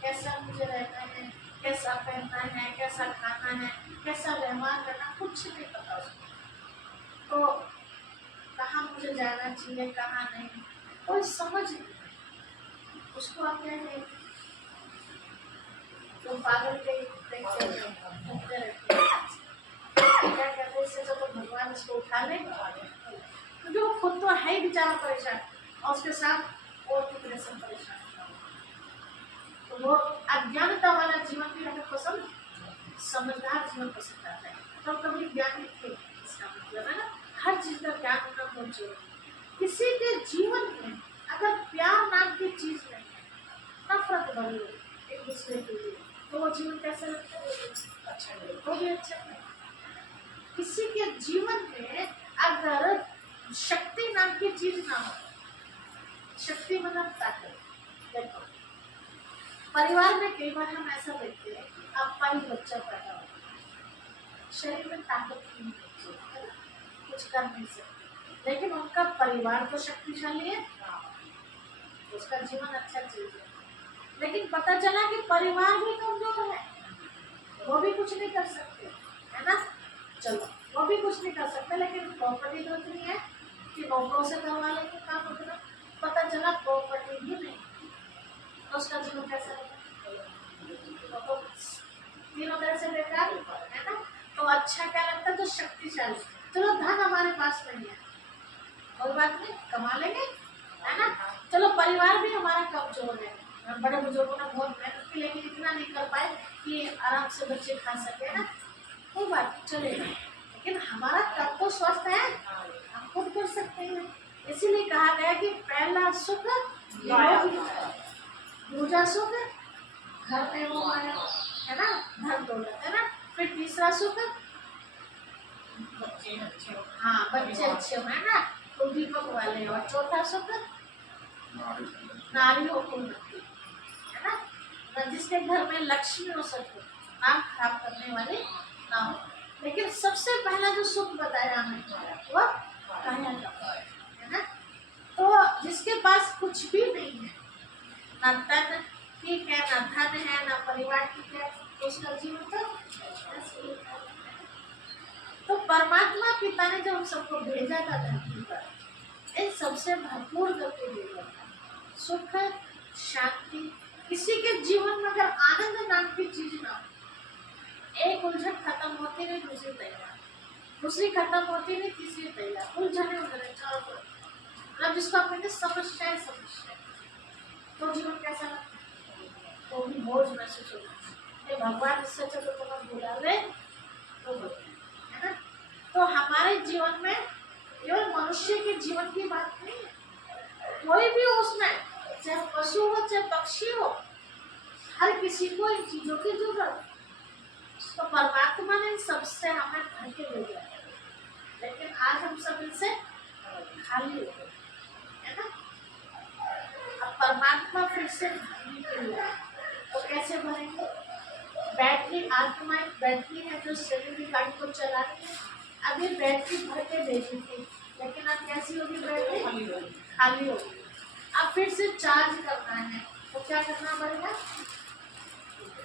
कैसा मुझे रहना है, कैसा पहनना है, कैसा खाना है, कैसा व्यवहार करना, कुछ नहीं पता उसको, तो कहाँ मुझे जाना चाहिए, कहाँ नहीं, कोई समझ नहीं, उसको आप क्या कहेंगे? तो पागल के घूमते रहते हैं, क्या कहते हैं इससे, तो भगवान इसको उठा ले, क्योंकि वो खुद तो है ही बेचारा परेशान, और उसके साथ और कितने सब परेशान। तो वो अज्ञानता वाला जीवन भी हमें पसंद, समझदार जीवन पसंद आता है। तो कभी ज्ञानी थे, इसका मतलब है ना हर चीज का ज्ञान होना बहुत जरूरी। किसी के जीवन में अगर प्यार नाम की चीज नहीं है, नफरत भरी हो एक दूसरे के लिए, तो वो जीवन कैसा लगता है? अच्छा नहीं, वो भी अच्छा नहीं। किसी के जीवन में अगर शक्ति नाम की चीज ना हो, शक्ति मतलब ताकत, देखो परिवार में कई बार हम ऐसा देखते हैं, अपाई बच्चा पैदा हो, शरीर में ताकत नहीं होती है, कुछ कर नहीं सकते, लेकिन उनका परिवार तो शक्तिशाली है, उसका जीवन अच्छा चल रहा है। लेकिन पता चला कि परिवार भी कमजोर है, वो भी कुछ नहीं कर सकते, है ना। चलो वो भी कुछ नहीं कर सकते, लेकिन प्रॉपर्टी तो इतनी है कि नौकरों से करवा लेंगे काम अपना। पता चला प्रॉपर्टी भी नहीं, तो उसका जीवन कैसा है? तो तीनों तरह से बेकार है ना। तो अच्छा क्या लगता है? तो शक्तिशाली। चलो धन हमारे पास नहीं है, कोई बात नहीं, कमा लेंगे, है ना। चलो परिवार भी हमारा कमजोर है, बड़े बुजुर्गों ने बहुत मेहनत की, लेकिन इतना नहीं कर पाए कि आराम से बच्चे खा सके ना, कोई बात चलेगा, लेकिन हमारा तब तो स्वस्थ है, हम खुद कर सकते हैं। इसीलिए कहा गया कि पहला सुख दूसरा सुख घर में वो आया, है ना, धन दौलत, है ना। फिर तीसरा सुख बच्चे अच्छे हो, हाँ बच्चे अच्छे हो, है ना, तो दीपक वाले। और चौथा सुख नारियों को उन्नति, है ना, जिसके घर में लक्ष्मी हो सके, नाम खराब करने वाले ना हो। लेकिन सबसे पहला जो सुख बताया हमें वो काया का, है ना। तो जिसके पास कुछ भी नहीं है, ना तन ठीक है, ना धन है, ना परिवार ठीक है, तो उसका जीवन तो परमात्मा पिता ने जब हम सबको भेजा था धरती पर, इन सबसे भरपूर करके भेजा था, सुख शांति किसी के जीवन में अगर आनंद नाम की चीज ना हो, एक उलझन खत्म होती नहीं दूसरी तैयार, दूसरी खत्म होती नहीं तीसरी तैयार, उलझने उलझने चारों तरफ, मतलब जिसको आप कहते हैं समस्या समस्या, तो जीवन कैसा लगता है? तो भी बोझ महसूस होता है। भगवान इससे अच्छा तो तुम्हें बुला ले तो है ना। तो हमारे जीवन में केवल मनुष्य के जीवन की बात नहीं है, कोई भी हो उसमें, चाहे पशु हो चाहे पक्षी हो, हर किसी को इन चीजों की जरूरत है। तो परमात्मा ने सबसे हमें भर के भेजा है, लेकिन आज हम सब इनसे खाली हो गए, है ना। अब परमात्मा फिर से भरने के लिए तो कैसे भरेंगे? बैटरी, आत्मा एक बैटरी है जो शरीर की गाड़ी को चला रही है। अब ये बैटरी भर के भेजी थी, लेकिन अब कैसी होगी बैटरी? खाली होगी। अब फिर से चार्ज करना है तो क्या करना पड़ेगा?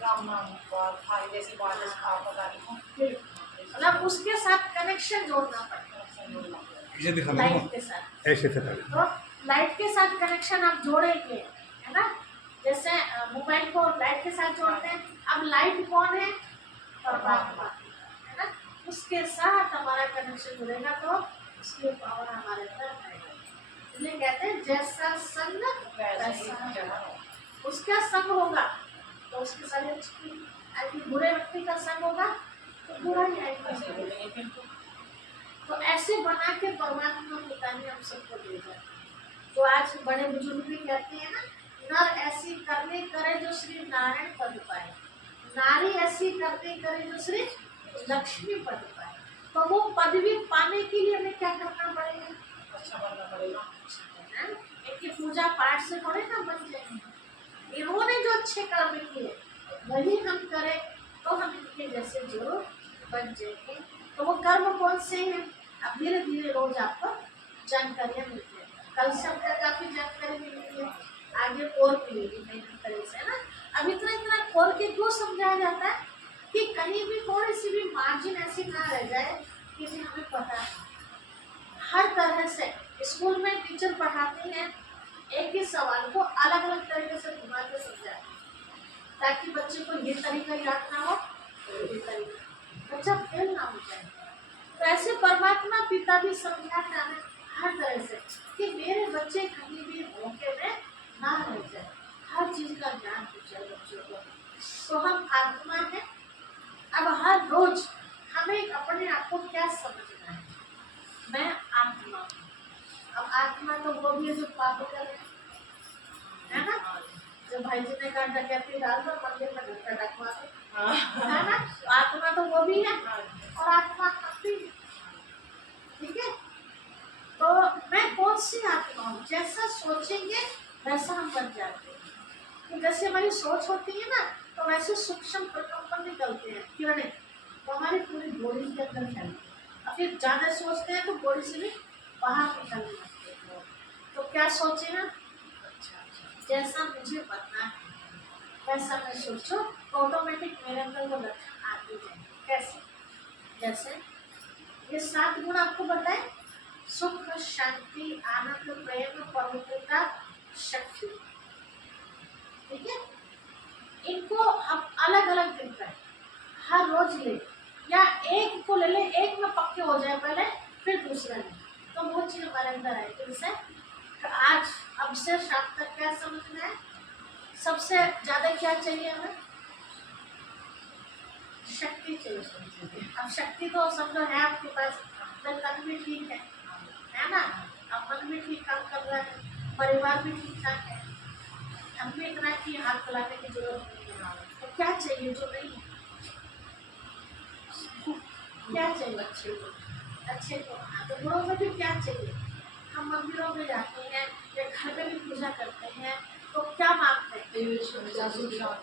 राम नाम भाई जैसी बात है आप बता रही हूँ, मतलब उसके साथ कनेक्शन जोड़ना पड़ेगा, ये दिखा लाइट के साथ। ऐसे थे तो लाइट के साथ कनेक्शन आप जोड़ेंगे, है ना। जैसे मोबाइल को लाइट के साथ जोड़ते हैं, अब लाइट कौन है? परमात्मा, है ना। उसके साथ हमारा कनेक्शन जुड़ेगा तो उसकी पावर हमारे अंदर आएगा। इसलिए कहते हैं जैसा संग वैसा जड़। उसका संग होगा तो उसके सारे अच्छी, बुरे व्यक्ति का संग होगा तो बुरा ही आएगा। तो ऐसे बना के परमात्मा पिता ने हम सबको भेजा। तो आज बड़े बुजुर्ग भी कहते हैं ना, नर ऐसी करने करे जो श्री नारायण पद पाए, नारी ऐसी करने करे जो श्री लक्ष्मी पद पाए। तो वो पदवी पाने के लिए हमें क्या करना पड़ेगा? अच्छा बनना पड़ेगा। इनकी पूजा पाठ से थोड़े ना बन जाएंगे। इन्होंने जो अच्छे कर्म किए वही हम करें तो हम इनके जैसे जरूर बन जाएंगे। तो वो कर्म कौन से हैं? अब धीरे धीरे रोज आपको जानकारियाँ मिलती है। कल से हमको काफी जानकारी मिली है, आगे और मिलेगी नई तरह से, है ना। अब इतना इतना खोल के क्यों समझाया जाता है कि कहीं भी थोड़ी सी भी मार्जिन ऐसी ना रह जाए कि जी हमें पता है। हर तरह से स्कूल में टीचर पढ़ाते हैं, एक ही सवाल को अलग अलग तरीके से घुमा के समझाते हैं ताकि बच्चे को ये तरीका याद ना हो, ये तरीका बच्चा फेल ना हो जाए। तो ऐसे परमात्मा पिता भी समझाता है हर तरह से कि मेरे बच्चे कहीं भी धोखे में ना रह जाए, हर चीज का ज्ञान हो जाए बच्चों को। तो हम आत्मा है। अब हर रोज हमें अपने आप को क्या समझना है? मैं आत्मा हूँ। अब आत्मा तो वो भी है जो पाप कर रहे है ना। जो भाई जी ने कहा डकैती डाल दो मंदिर में धक्का डकवा दो, है ना। तो आत्मा तो वो भी है और आत्मा हम भी है, ठीक है। तो मैं कौन सी आत्मा हूँ? जैसा सोचेंगे वैसा हम बन जाते हैं। तो जैसे हमारी सोच होती है ना, तो वैसे सूक्ष्म प्रकंपन निकलते हैं, किरणें, तो हमारी पूरी बॉडी के अंदर फैलती है। और फिर ज़्यादा सोचते हैं तो बॉडी से भी बाहर निकलने लगते हैं। तो क्या सोचे ना, जैसा मुझे बनना है वैसा मैं सोचो तो ऑटोमेटिक मेरे अंदर वो लक्षण आते जाएंगे। कैसे? जैसे ये 7 गुण आपको बताए, सुख, शांति, आनंद, प्रेम, पवित्रता, शक्ति, ठीक है। इनको हम अलग अलग दिन पर हर रोज ले, या एक को ले ले, एक में पक्के हो जाए पहले फिर दूसरा ले, तो वो चीज हमारे अंदर आए। तो जैसे आज अब से शाम तक क्या समझना है? सबसे ज्यादा क्या चाहिए हमें? शक्ति चाहिए। अब शक्ति तो समझो है आपके पास, तन भी ठीक है ना, अब मन भी ठीक काम कर रहा है, परिवार भी ठीक ठाक है, हम भी इतना कि हाथ फैलाने की जरूरत नहीं है। तो क्या चाहिए जो नहीं है? क्या चाहिए अच्छे को? तो गुणों में भी क्या चाहिए? हम मंदिरों में जाते हैं या घर में भी पूजा करते हैं तो क्या मांगते हैं?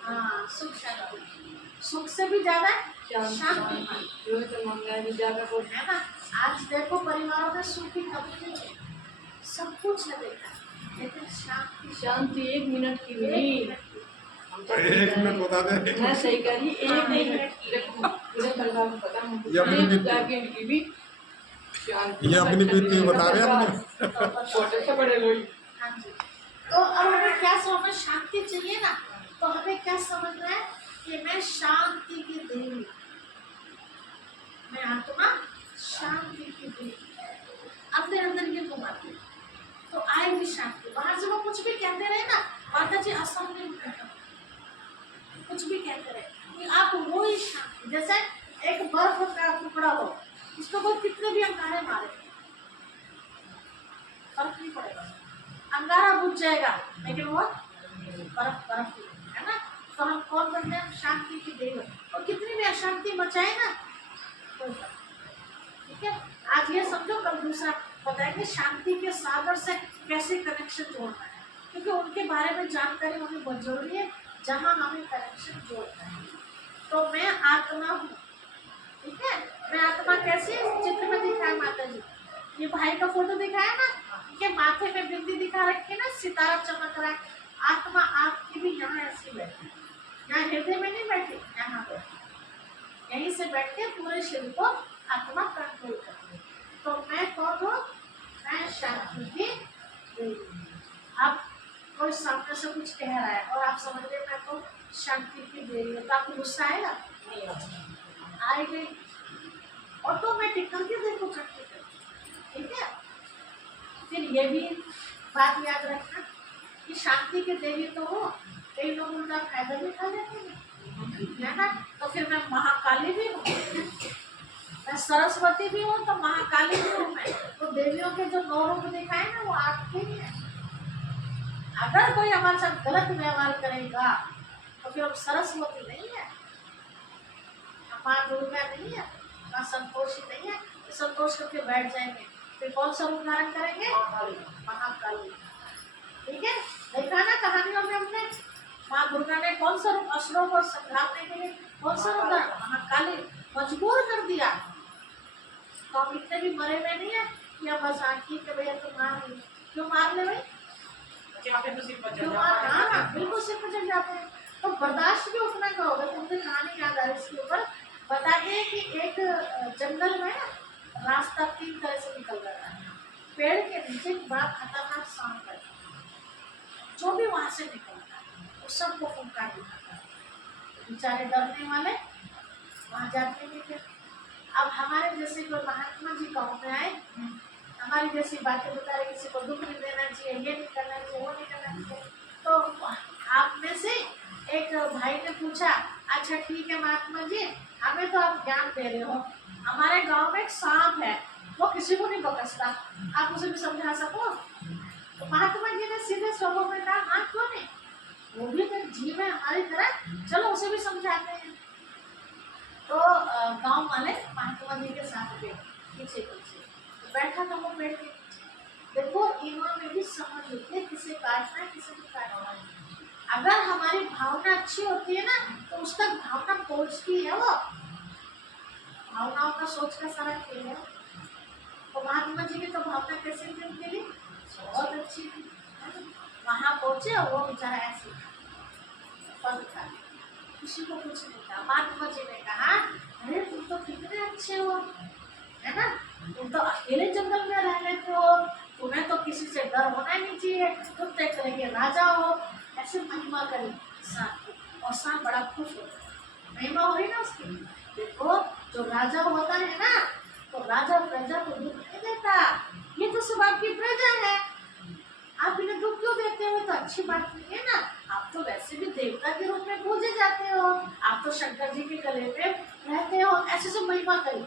हाँ, सुख शांति। सुख से भी ज्यादा शांति है ना। आज देखो परिवारों में सुख की कमी नहीं है, सब कुछ है देखा, लेकिन शांति 1 मिनट की भी नहीं। 1 मिनट बता दे। मैं सही करी 1 मिनट की पूरे परिवार को पता है, ये अपनी सेकंड की भी शांति। ये अपनी बीती बता रहे हैं अपने छोटे से बड़े लोग। हाँ जी। तो अब हमें क्या समझ, शांति चाहिए ना, तो हमें क्या समझना है कि मैं शांति की देवी हूँ, मैं आत्मा शांति की देवी अंदर अंदर ये घुमाती हूँ, तो आएगी शांति। बाहर से वो कुछ भी कहते रहे ना, माता जी असंभव कुछ भी कहते रहे कि आप वो ही शांति, जैसे एक बर्फ का टुकड़ा हो, उसको कोई कितने भी अंगारे मारे फर्क नहीं पड़ेगा, अंगारा बुझ जाएगा, लेकिन वो बर्फ बर्फ ही है ना। तो हम कौन बनते हैं? शांति की देव। और कितनी भी अशांति मचाए ना, कोई फर्क नहीं। ठीक है, आज ये समझो, कल दूसरा बताएंगे शांति के सागर से कैसे कनेक्शन जोड़ना है, क्योंकि उनके बारे में जानकारी होनी बहुत जरूरी है, जहाँ हमें कनेक्शन जोड़ना है। तो मैं आत्मा हूँ, ठीक है, मैं आत्मा कैसे चित्र में दिखाया माता जी, ये भाई का फोटो दिखाया ना, के माथे में बिंदी दिखा रखी ना, सितारा चमक रहा है। आत्मा आपकी भी यहाँ ऐसी बैठी, यहाँ हृदय में नहीं बैठी, यहाँ बैठी, यहीं से बैठ के पूरे शरीर को आत्मा कंट्रोल करती है। तो मैं कौन हूँ? मैं शांति की देवी हूँ। अब कोई सामने से कुछ कह रहा है और आप समझ रहे मैं तो शांति की देवी हूँ, तो आपको गुस्सा आएगा? नहीं आएगा, ऑटोमेटिक करके देखो करके, ठीक है। फिर ये भी बात याद रखना कि शांति के देवी तो हो, कई लोग उनका फायदा भी उठा लेते हैं, है ना। तो फिर मैं महाकाली भी हूँ, मैं सरस्वती भी हूँ, तो महाकाली भी हूँ मैं। तो देवियों के जो 9 रूप दिखाए ना, वो आपके ही है। अगर कोई हमारे साथ गलत व्यवहार करेगा तो फिर हम सरस्वती नहीं है, माँ दुर्गा नहीं है, माँ संतोषी नहीं है, तो संतोष करके बैठ जाएंगे, फिर कौन सा रूप धारण करेंगे? महाकाली। ठीक है, देखा ना कहानियों में हमने, माँ दुर्गा ने कौन सा रूप असुरों को संभालने के लिए कौन सा रूप धारण? महाकाली। मजबूर कर दिया, तो हम इतने भी मरे हुए नहीं है कि अब बस आखिर के भैया तो मार ली, क्यों मार ले भाई? क्यों मार? हाँ बिल्कुल सिर पर चढ़ जाते हैं। तो बर्दाश्त भी उतना का होगा। मुझे कहानी याद आ रही इसके ऊपर, बताइए कि एक जंगल में रास्ता 3 तरह से निकल रहा है, पेड़ के नीचे एक बड़ा खतरनाक सांप है, जो भी वहां से निकलता है वो सबको फुंकार दिखाता है। बेचारे डरने वाले वहां जाते नहीं थे। अब हमारे जैसे कोई महात्मा जी गाँव में आए, हमारी जैसी बातें बता रहे, किसी को दुख नहीं देना चाहिए, ये नहीं करना चाहिए, वो नहीं करना चाहिए, तो आप में से एक भाई ने पूछा, अच्छा ठीक है महात्मा जी, हमें तो आप ज्ञान दे रहे हो, हमारे गांव में एक सांप है, वो किसी को नहीं बकसता, आप उसे भी समझा सको? तो महात्मा जी ने सीधे स्वभाव में कहा, हाँ क्यों नहीं, वो भी तो जीव है हमारी तरह, चलो उसे भी समझाते हैं। तो गांव वाले महात्मा जी के साथ गए पीछे पीछे, तो बैठा था वो पेड़ के नीचे। देखो इन्होंने भी समझ होती है, किसे काटना है किसे को काटना है। अगर हमारी भावना अच्छी होती है ना, तो उस तक भावना पहुँचती है, वो भावनाओं का सोच का सारा खेल है। तो महात्मा जी की तो भावना कैसे थी उनके लिए? बहुत अच्छी थी। वहां पहुंचे और वो बेचारा ऐसे फल था, किसी को कुछ नहीं था। महात्मा जी ने कहा, अरे तुम तो कितने अच्छे हो, है ना, तुम तो अकेले जंगल में रह लेते हो, तुम्हें तो किसी से डर होना नहीं चाहिए, तुम तय करेंगे राजा हो। ऐसे महिमा करी सांप की, और सांप बड़ा खुश होता है, महिमा हो रही ना उसकी। देखो जो राजा होता है ना, तो राजा प्रजा को दुख नहीं देता, ये तो सब आपकी प्रजा है, आप इन्हें दुख क्यों देते हो? तो अच्छी बात नहीं है ना, आप तो वैसे भी देवता के रूप में पूजे जाते हो, आप तो शंकर जी के गले में रहते हो। ऐसे से महिमा करी,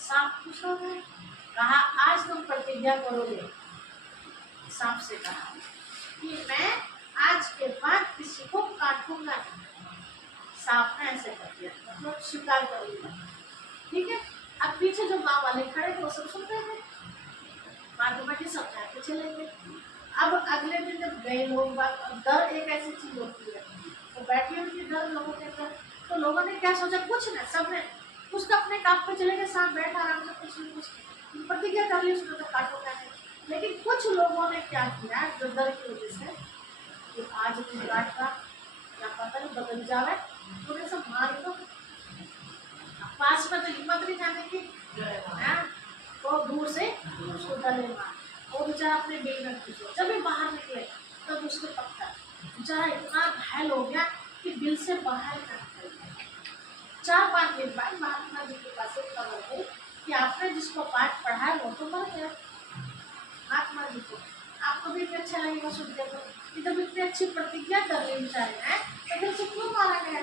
सांप खुश हो गए। कहा आज तुम प्रतिज्ञा करोगे, सांप से कहा कि मैं आज के बाद किसी को काटूंगा नहीं। सांप ने ऐसे कर दिया, मतलब स्वीकार कर लिया। ठीक है, अब पीछे जो गाँव वाले खड़े थे वो सब सुन रहे थे, महात्मा जी समझा के चले गए। अब अगले दिन जब गए लोग, डर एक ऐसी चीज होती है, तो बैठी हुई थी डर लोगों के अंदर, तो लोगों ने क्या सोचा, कुछ नहीं, सबने उसका अपने काम पे चले गए, साथ बैठा आराम से, कुछ प्रतिज्ञा कर ली उसने तो काटूंगा नहीं। लेकिन कुछ लोगों ने क्या किया, जो डर की वजह से कि आज कुछ काट का क्या पता नहीं बदल जावे, उन्हें सब मार दो, पास में तो हिम्मत नहीं जाने की, तो दूर से उसको गले मार। वो बेचारा अपने बेल में घुसो, जब भी बाहर निकले तब उसको पकड़ा, बेचारा इतना घायल हो गया कि बिल से बाहर कर दिया। 4-5 दिन बाद महात्मा जी के पास एक खबर गई कि आपने जिसको पाठ पढ़ा है वो तो मर गया। महात्मा जी को आपको भी इतना अच्छा लगेगा सुनते को कि जब इतनी अच्छी प्रतिज्ञा कर ली बेचारे हैं तो फिर से क्यों मारा गया?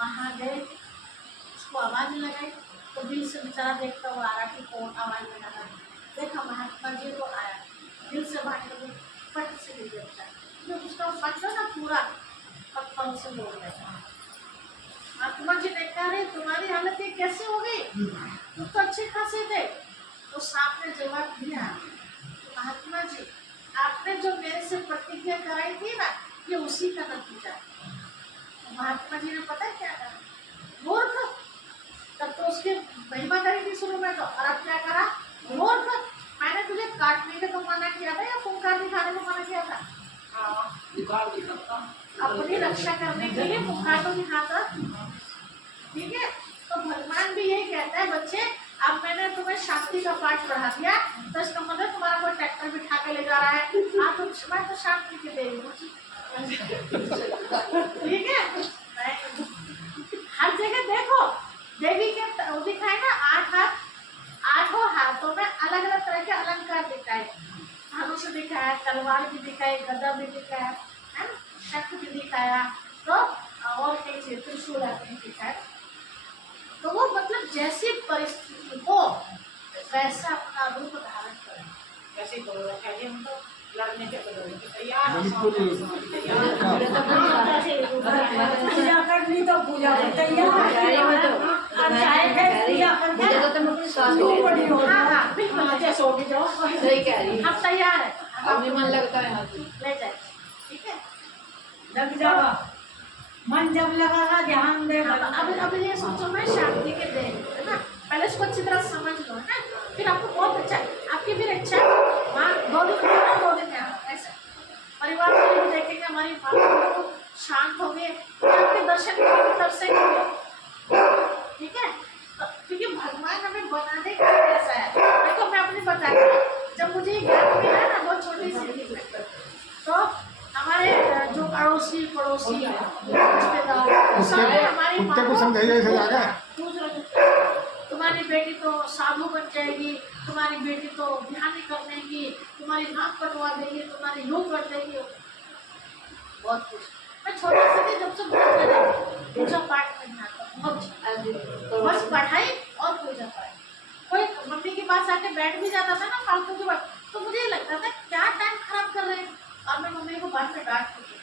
वहाँ गए, उसको आवाज लगाई तो दिल से बेचारा देखता हुआ आ रहा कि कौन आवाज लगा रहा है। देखा महात्मा जी को आया, दिल से बाहर कर पट से गिर गया। जब उसका पट ना पूरा पत्थर से बोल गया। महात्मा जी ने कहा रे तुम्हारी हालत ये कैसे हो गई, तुम तो अच्छे खासे थे। तो सांप ने जवाब दिया महात्मा जी आपने जो मेरे से प्रतिज्ञा कराई थी ना ये उसी का नतीजा। तो महात्मा जी ने पता क्या करा, मूर्ख, तब तो उसकी महिमा करी थी शुरू में तो, और अब क्या करा, मूर्ख, मैंने तुझे काटने के तो मना किया था या फुंकार दिखाने को मना किया था? अपनी रक्षा करने के लिए फुंकार तो दिखाता। ठीक है, तो भगवान भी यही कहता है बच्चे अब मैंने तुम्हें शांति का पाठ पढ़ा दिया तो इसका मतलब तुम्हारा कोई ट्रैक्टर बिठा के ले जा रहा है, हाँ तो मैं तो शांति के दे रही हूँ। ठीक है, हर जगह देखो देवी के दिखाए ना 8 हाथ, 8 हाथों में अलग अलग तरह के अलंकार दिखाए, धनुष दिखाया, तलवार भी दिखाई, गदा भी दिखाया है ना, शंख भी दिखाया, तो और कई चीज त्रिशूल आदि दिखाया। तो वो मतलब जैसी परिस्थिति हो वैसा अपना रूप धारण करें। वैसे बोलना चाहिए, हम तो लड़ने के लिए तैयार पूजा करनी तो पूजा हम तैयार है, अपनी मन लगता है ले जाए। ठीक है, लग जाओ, मन जब लगाना ध्यान दे। अब ये सोचो मैं शांति के दे है ना, पहले इसको अच्छी तरह समझ लो है ना, फिर आपको बहुत अच्छा, आपकी फिर अच्छा वहाँ 2 दिन ना 2 दिन ऐसे परिवार को देखेंगे हमारी माँ शांत हो गए, आपके दर्शन तब से ठीक है। तो क्योंकि भगवान हमें बनाने का कैसा है, देखो मैं अपनी बताती हूँ, जब मुझे ज्ञान मिला ना बहुत छोटी सी, तो हमारे जो अड़ोसी पड़ोसी रिश्तेदार सारे हमारी माँ को पूछ रहे थे तुम्हारी बेटी तो साधु बन जाएगी, तुम्हारी बेटी तो ध्यान कर देगी, तुम्हारी नाक कटवा देगी, तुम्हारी योग कर देगी, बहुत कुछ। मैं छोटी सी थी जब से बहुत पूजा पाठ में ध्यान बहुत बस पढ़ाई और पूजा पाठ। कोई मम्मी के पास आके बैठ भी जाता था ना फालतू की बात, तो मुझे ये लगता था क्या टाइम खराब कर रहे हैं, और मैं मम्मी को बाद में डांटती थी।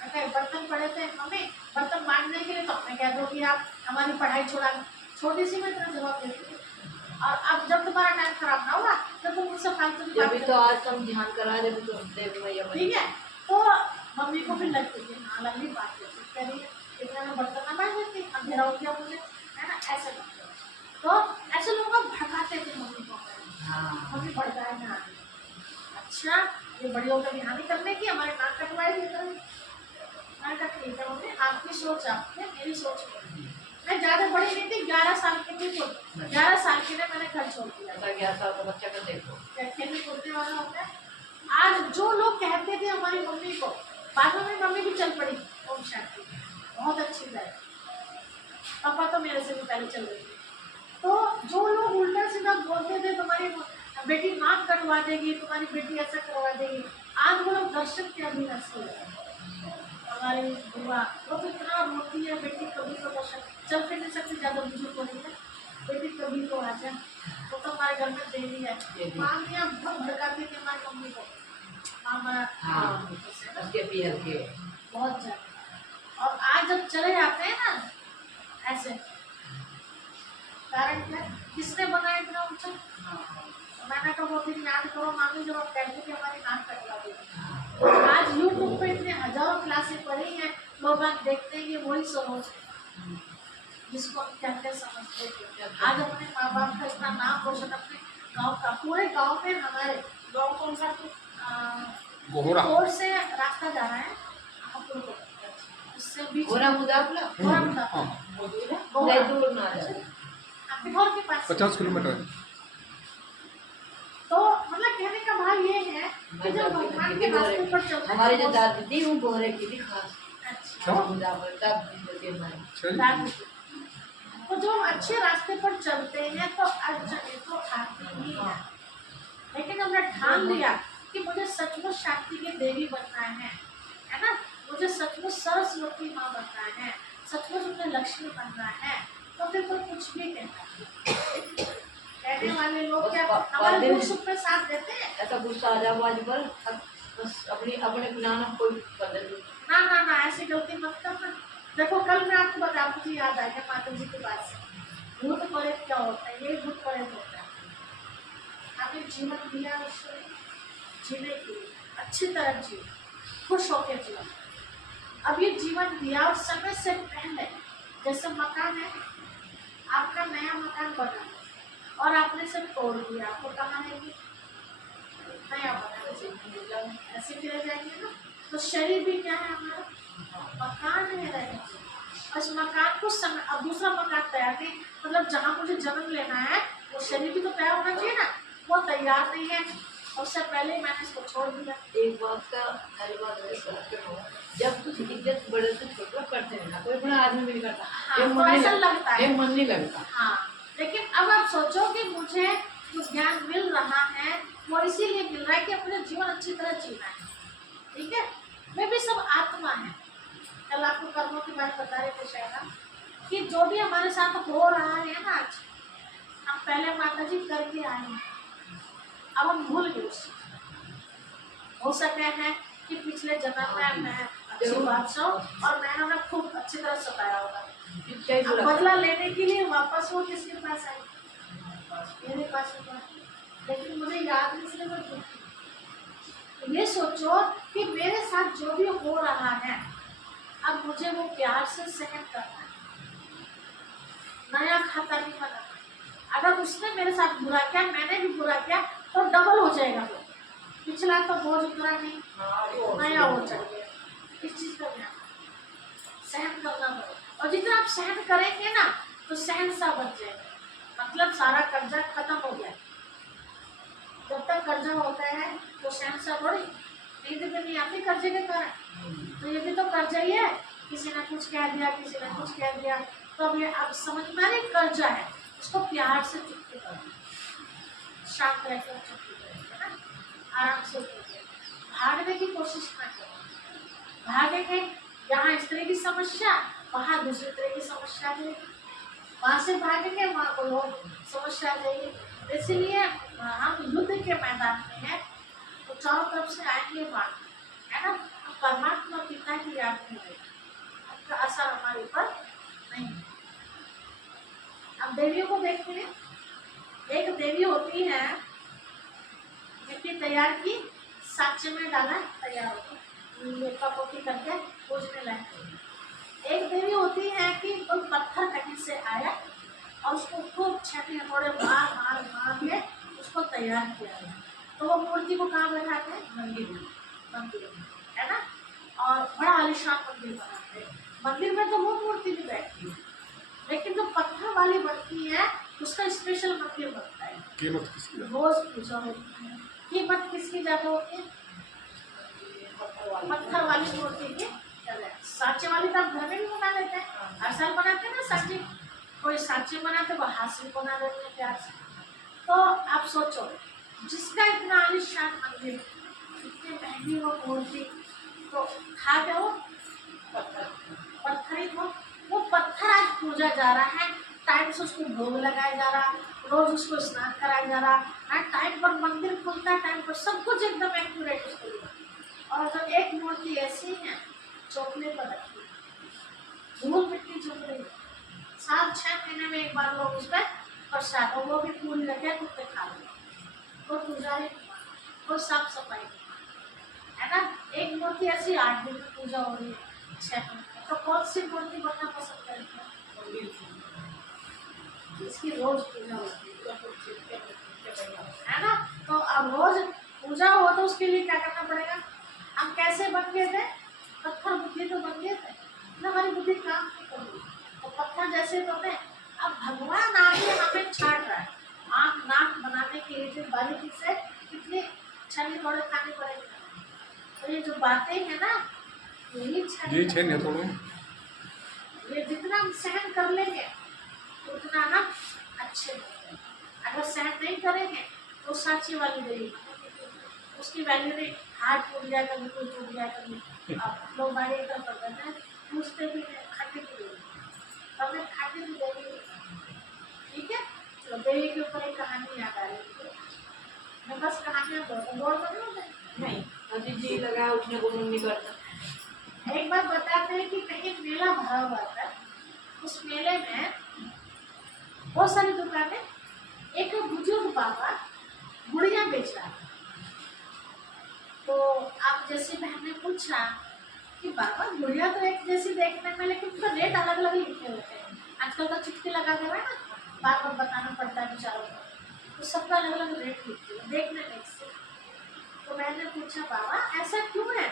मैं कहे बर्तन पड़े थे मम्मी, बर्तन मांजने के लिए, तो मैं कह दो कि आप हमारी पढ़ाई छोड़ा। छोटी सी मैं इतना जवाब देती थी। और अब जब तुम्हारा टाइम खराब ना हुआ तो तुम मुझसे फालतू की बात तो आज हम ध्यान करा रहे तो देवी मैया ठीक है। तो मम्मी को भी लगती थी हाँ लगी बात कह रही है, इतना मैं बर्तन ना मांज देती, अंधेरा हो गया मुझे है ना, ऐसे करते। तो ऐसे लोग भड़काते थे मम्मी को, मम्मी भड़काए ना, अच्छा ये बड़ी होकर ध्यान करने की हमारे नाक कटवाए थे। मैंने कहा ठीक है मम्मी आपकी सोच आपने, मेरी सोच मेरी। मैं ज़्यादा बड़ी नहीं थी, 11 साल की थी, तो 11 साल की ने मैंने घर छोड़ दिया। 11 साल का बच्चा का देखो खेलने कूदने वाला होता है। आज जो लोग कहते थे हमारी मम्मी को, बाद में मेरी मम्मी भी चल पड़ी ओम शांति, बहुत अच्छी है, पापा तो मेरे से भी पहले चल रही थी। तो जो लोग उल्टा सीधा बोलते थे तुम्हारी बेटी नाक कटवा देगी, तुम्हारी बेटी ऐसा करवा देगी, आज वो लोग दर्शन के अधीन हो गए। हमारी बुआ वो तो इतना रोती है, बेटी कभी तो दर्शन, चल फिर नहीं सकती, ज़्यादा बुजुर्ग हो रही है, बेटी कभी तो आ जाए, वो तो हमारे घर में देवी है। माँ मियाँ बहुत भड़काती थी हमारी मम्मी को, माँ बहुत ज़्यादा। और आज जब चले जाते हैं ना ऐसे, कारण क्या, किसने बनाया इतना ऊंचा? मैंने कहा वो दिन याद करो मामी जब आप कहते थे हमारी नाक कटवा देगी। आज यूट्यूब पे इतने हजारों क्लासें पढ़ी हैं, लोग आज देखते हैं कि वही सरोज जिसको हम कहते समझते थे। आज अपने माँ बाप का इतना नाम रोशन, अपने गांव का, पूरे गांव में, हमारे गांव कौन सा से रास्ता जा रहा है उससे बीच के पास 50 किलोमीटर। तो मतलब कहने का भाव ये है कि जब भगवान के रास्ते पर चलते हमारी जो हैं दादी थी वो गोरे की थी खास। अच्छा दादी हमारी। दादी तो जो हम अच्छे रास्ते पर चलते हैं तो तो आती ही है। लेकिन हमने ठान लिया कि मुझे सचमुच शक्ति की देवी बनना है ना, मुझे सचमुच सरस्वती माँ बनना है, सचमुच मुझे लक्ष्मी बनना है, तो फिर कोई कुछ भी कहता है। कहने वाले लोग क्या हमारे दुख सुख में साथ देते हैं? ऐसा गुस्सा आ जाओ आज पर बस अपने गुनाह कोई बदल ना ना ना, ऐसी गलती मत करना। देखो कल मैं आपको बता, मुझे याद आया माता जी की बात से, भूत प्रेत क्या होता है, ये भूत प्रेत होता है। आपने जीवन दिया ईश्वर ने जीने के लिए, अच्छी तरह जियो, खुश होकर जियो। अब ये जीवन दिया और समय से पहले, जैसे मकान है, आपका नया मकान बना और आपने इसे तोड़ दिया, आपको कहाँ रहेगी? नया बना ऐसे फिर जाएंगे ना। तो शरीर भी क्या है हमारा? मकान है रहेगा। उस मकान को अब दूसरा मकान तैयार नहीं, मतलब जहाँ मुझे जन्म लेना है वो शरीर भी तो तैयार होना चाहिए ना, वो तैयार नहीं है। उससे पहले ही मैंने इसको छोड़ दिया। एक बात का हर बात जब कुछ इज्जत बड़े से छोटे करते हैं ना, कोई बड़ा आदमी भी नहीं करता। हाँ, तो ऐसा लगता है, मन नहीं लगता। हाँ, लेकिन अब आप सोचो कि मुझे जो ज्ञान मिल रहा है वो इसीलिए मिल रहा है कि मुझे जीवन अच्छी तरह जीना है। ठीक है, मैं भी सब आत्मा है। कल आपको कर्मों की बात बता रहे थे शायद, कि जो भी हमारे साथ हो रहा है ना, आज हम पहले माता जी करके आए हैं, अब हम भूल गए उस चीज़। हो सकते हैं कि पिछले जन्म में मैं अच्छी बादशाह और मैंने उन्हें खूब अच्छी तरह सताया होगा। अब बदला लेने के लिए वापस वो किसके पास आई? मेरे पास हुआ। लेकिन मुझे याद नहीं, इसलिए मैं भूल। ये सोचो कि मेरे साथ जो भी हो रहा है अब मुझे वो प्यार से सहन करना है, नया खाता नहीं बनाना। अगर उसने मेरे साथ बुरा किया, मैंने भी बुरा किया, तो डबल हो जाएगा। पिछला तो बोझ उतरा नहीं, नया हो जाएगा। इस चीज का ध्यान सहन करना पड़ेगा। और जितना आप सहन करेंगे ना तो सहन सा बन जाएगा, मतलब सारा कर्जा खत्म हो गया। जब तक कर्जा होता है तो सहन सा थोड़ी नींद में नहीं आती कर्जे के कारण, तो ये भी तो कर्जा ही है। किसी ने कुछ कह दिया, किसी ने कुछ कह दिया, तो अब ये अब समझ में आ रही कर्जा है, उसको प्यार से चुप्पी कर, शांत रहकर चुप्पी करेंगे ना, आराम से भागने की कोशिश ना करें। भागेंगे, यहाँ इस तरह की समस्या, वहाँ दूसरी तरह की समस्या है, वहाँ से भागेंगे वहाँ कोई और समस्या आ जाएगी। इसलिए हम युद्ध के मैदान में हैं, तो चारों तरफ से आएंगे बाढ़, है ना। परमात्मा पिता की याद नहीं है, उनका असर हमारे ऊपर नहीं है। अब देवियों को देखते हैं, एक देवी होती है, मिट्टी तैयार की, साचे में डाला, तैयार होती, कपोती करके पूजने लगती। एक देवी होती है कि कोई पत्थर कहीं से आया और उसको खूब छेने थोड़े मार मार मार के उसको तैयार किया गया, तो वो मूर्ति को कहाँ बैठाते हैं? मंदिर में, मंदिर में, है ना। और बड़ा आलिशान मंदिर बनाते हैं। मंदिर में तो वो मूर्ति भी बैठती है, लेकिन जो पत्थर वाली बनती है उसका स्पेशल मंदिर बनता है। कीमत किसकी? रोज पूजा होती है। कीमत किसकी ज्यादा होती है? पत्थर वाली मूर्ति की। साँचे वाली तो आप घर में भी बना लेते हैं, हर साल बनाते हैं ना साँचे। कोई साँचे बनाते वो हाथ से बना देते हैं प्यार से। तो आप सोचो, जिसका इतना आलिशान मंदिर, इतनी महंगी वो मूर्ति, तो था क्या वो? पत्थर ही था। वो पत्थर आज पूजा जा रहा है, टाइम से उसको भोग लगाया जा रहा, रोज उसको स्नान कराया जा रहा है, टाइम पर मंदिर खुलता है, टाइम पर सब कुछ एकदम एक्यूरेट उसको लिखा। और जब एक मूर्ति ऐसी है चौकने पर रखी, धूल मिट्टी चुभ रही है, 7-6 महीने में एक बार लोग उस पर प्रसाद, और वो भी पूरी रखे कुत्ते खा रहे, वो पुजारी वो साफ सफाई, है ना। एक मूर्ति ऐसी 8 दिन में पूजा हो रही है, 6 महीने, तो कौन सी मूर्ति बनना पसंद करेंगे? इसकी रोज पूजा होती है ना। तो अब रोज पूजा हो तो उसके लिए क्या करना पड़ेगा? हम कैसे बन गए थे? पत्थर बुद्धि तो बन गए थे ना, हमारी बुद्धि काम नहीं कर रही, तो पत्थर जैसे तो थे। अब भगवान आगे हमें छाट रहा है, आँख नाक बनाने के लिए बारीकी से कितने छन्नी थोड़े खाने पड़ेंगे। तो ये जो बातें हैं ना, यही ये छः नहीं थोड़े ये जितना हम सहन कर लेंगे उतना हम अच्छे होंगे। अगर सहन नहीं करेंगे तो सांची वाली गई, उसकी वैल्यू नहीं। हाथ टूट जाए कभी, कोई टूट जाए कभी, अब लोग भाई एकदम कर देते हैं, पूछते भी नहीं, खाते भी नहीं, हमें खाते भी देंगे। ठीक है, तो देवी के ऊपर एक कहानी याद आ रही है। मैं बस कहानियाँ बोल कर नहीं अभी जी लगा उठने को मन नहीं करता। एक बार बताते हैं कि कहीं मेला भरा हुआ था। उस मेले में बहुत सारी दुकानें, एक बुजुर्ग बाबा गुड़िया बेच रहा था। तो आप जैसी बहन ने पूछा कि बाबा गुड़िया तो एक जैसी देखने में, लेकिन उसका रेट अलग अलग लिखे होते हैं। आजकल तो चुटकी लगा दे रहा है ना, बार बार बताना पड़ता है बेचारों को, तो सबका अलग अलग रेट लिखते हैं देखने में से। तो मैंने पूछा बाबा ऐसा क्यों है?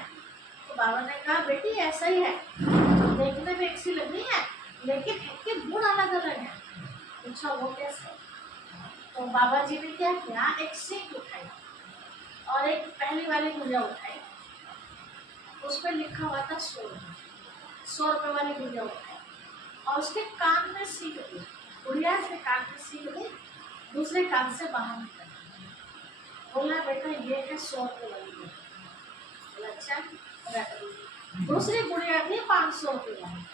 तो बाबा ने कहा बेटी ऐसा ही है, देखने में एक सी लग रही है लेकिन इनके गुण अलग अलग हैं। पूछा वो कैसे? तो बाबा जी ने क्या किया, एक सीख उठाई और एक पहली वाली गुड़िया उठाई, उस पर लिखा हुआ था 100 रुपये वाली गुड़िया उठाई और उसके कान में सीख दी। गुड़िया से कान में सीख दी, दूसरे कान से बाहर निकल। बोला बेटा ये है 100 रुपये वाली गुड़िया। बोला अच्छा रख दी। दूसरी गुड़िया थी 500 रुपये वाली,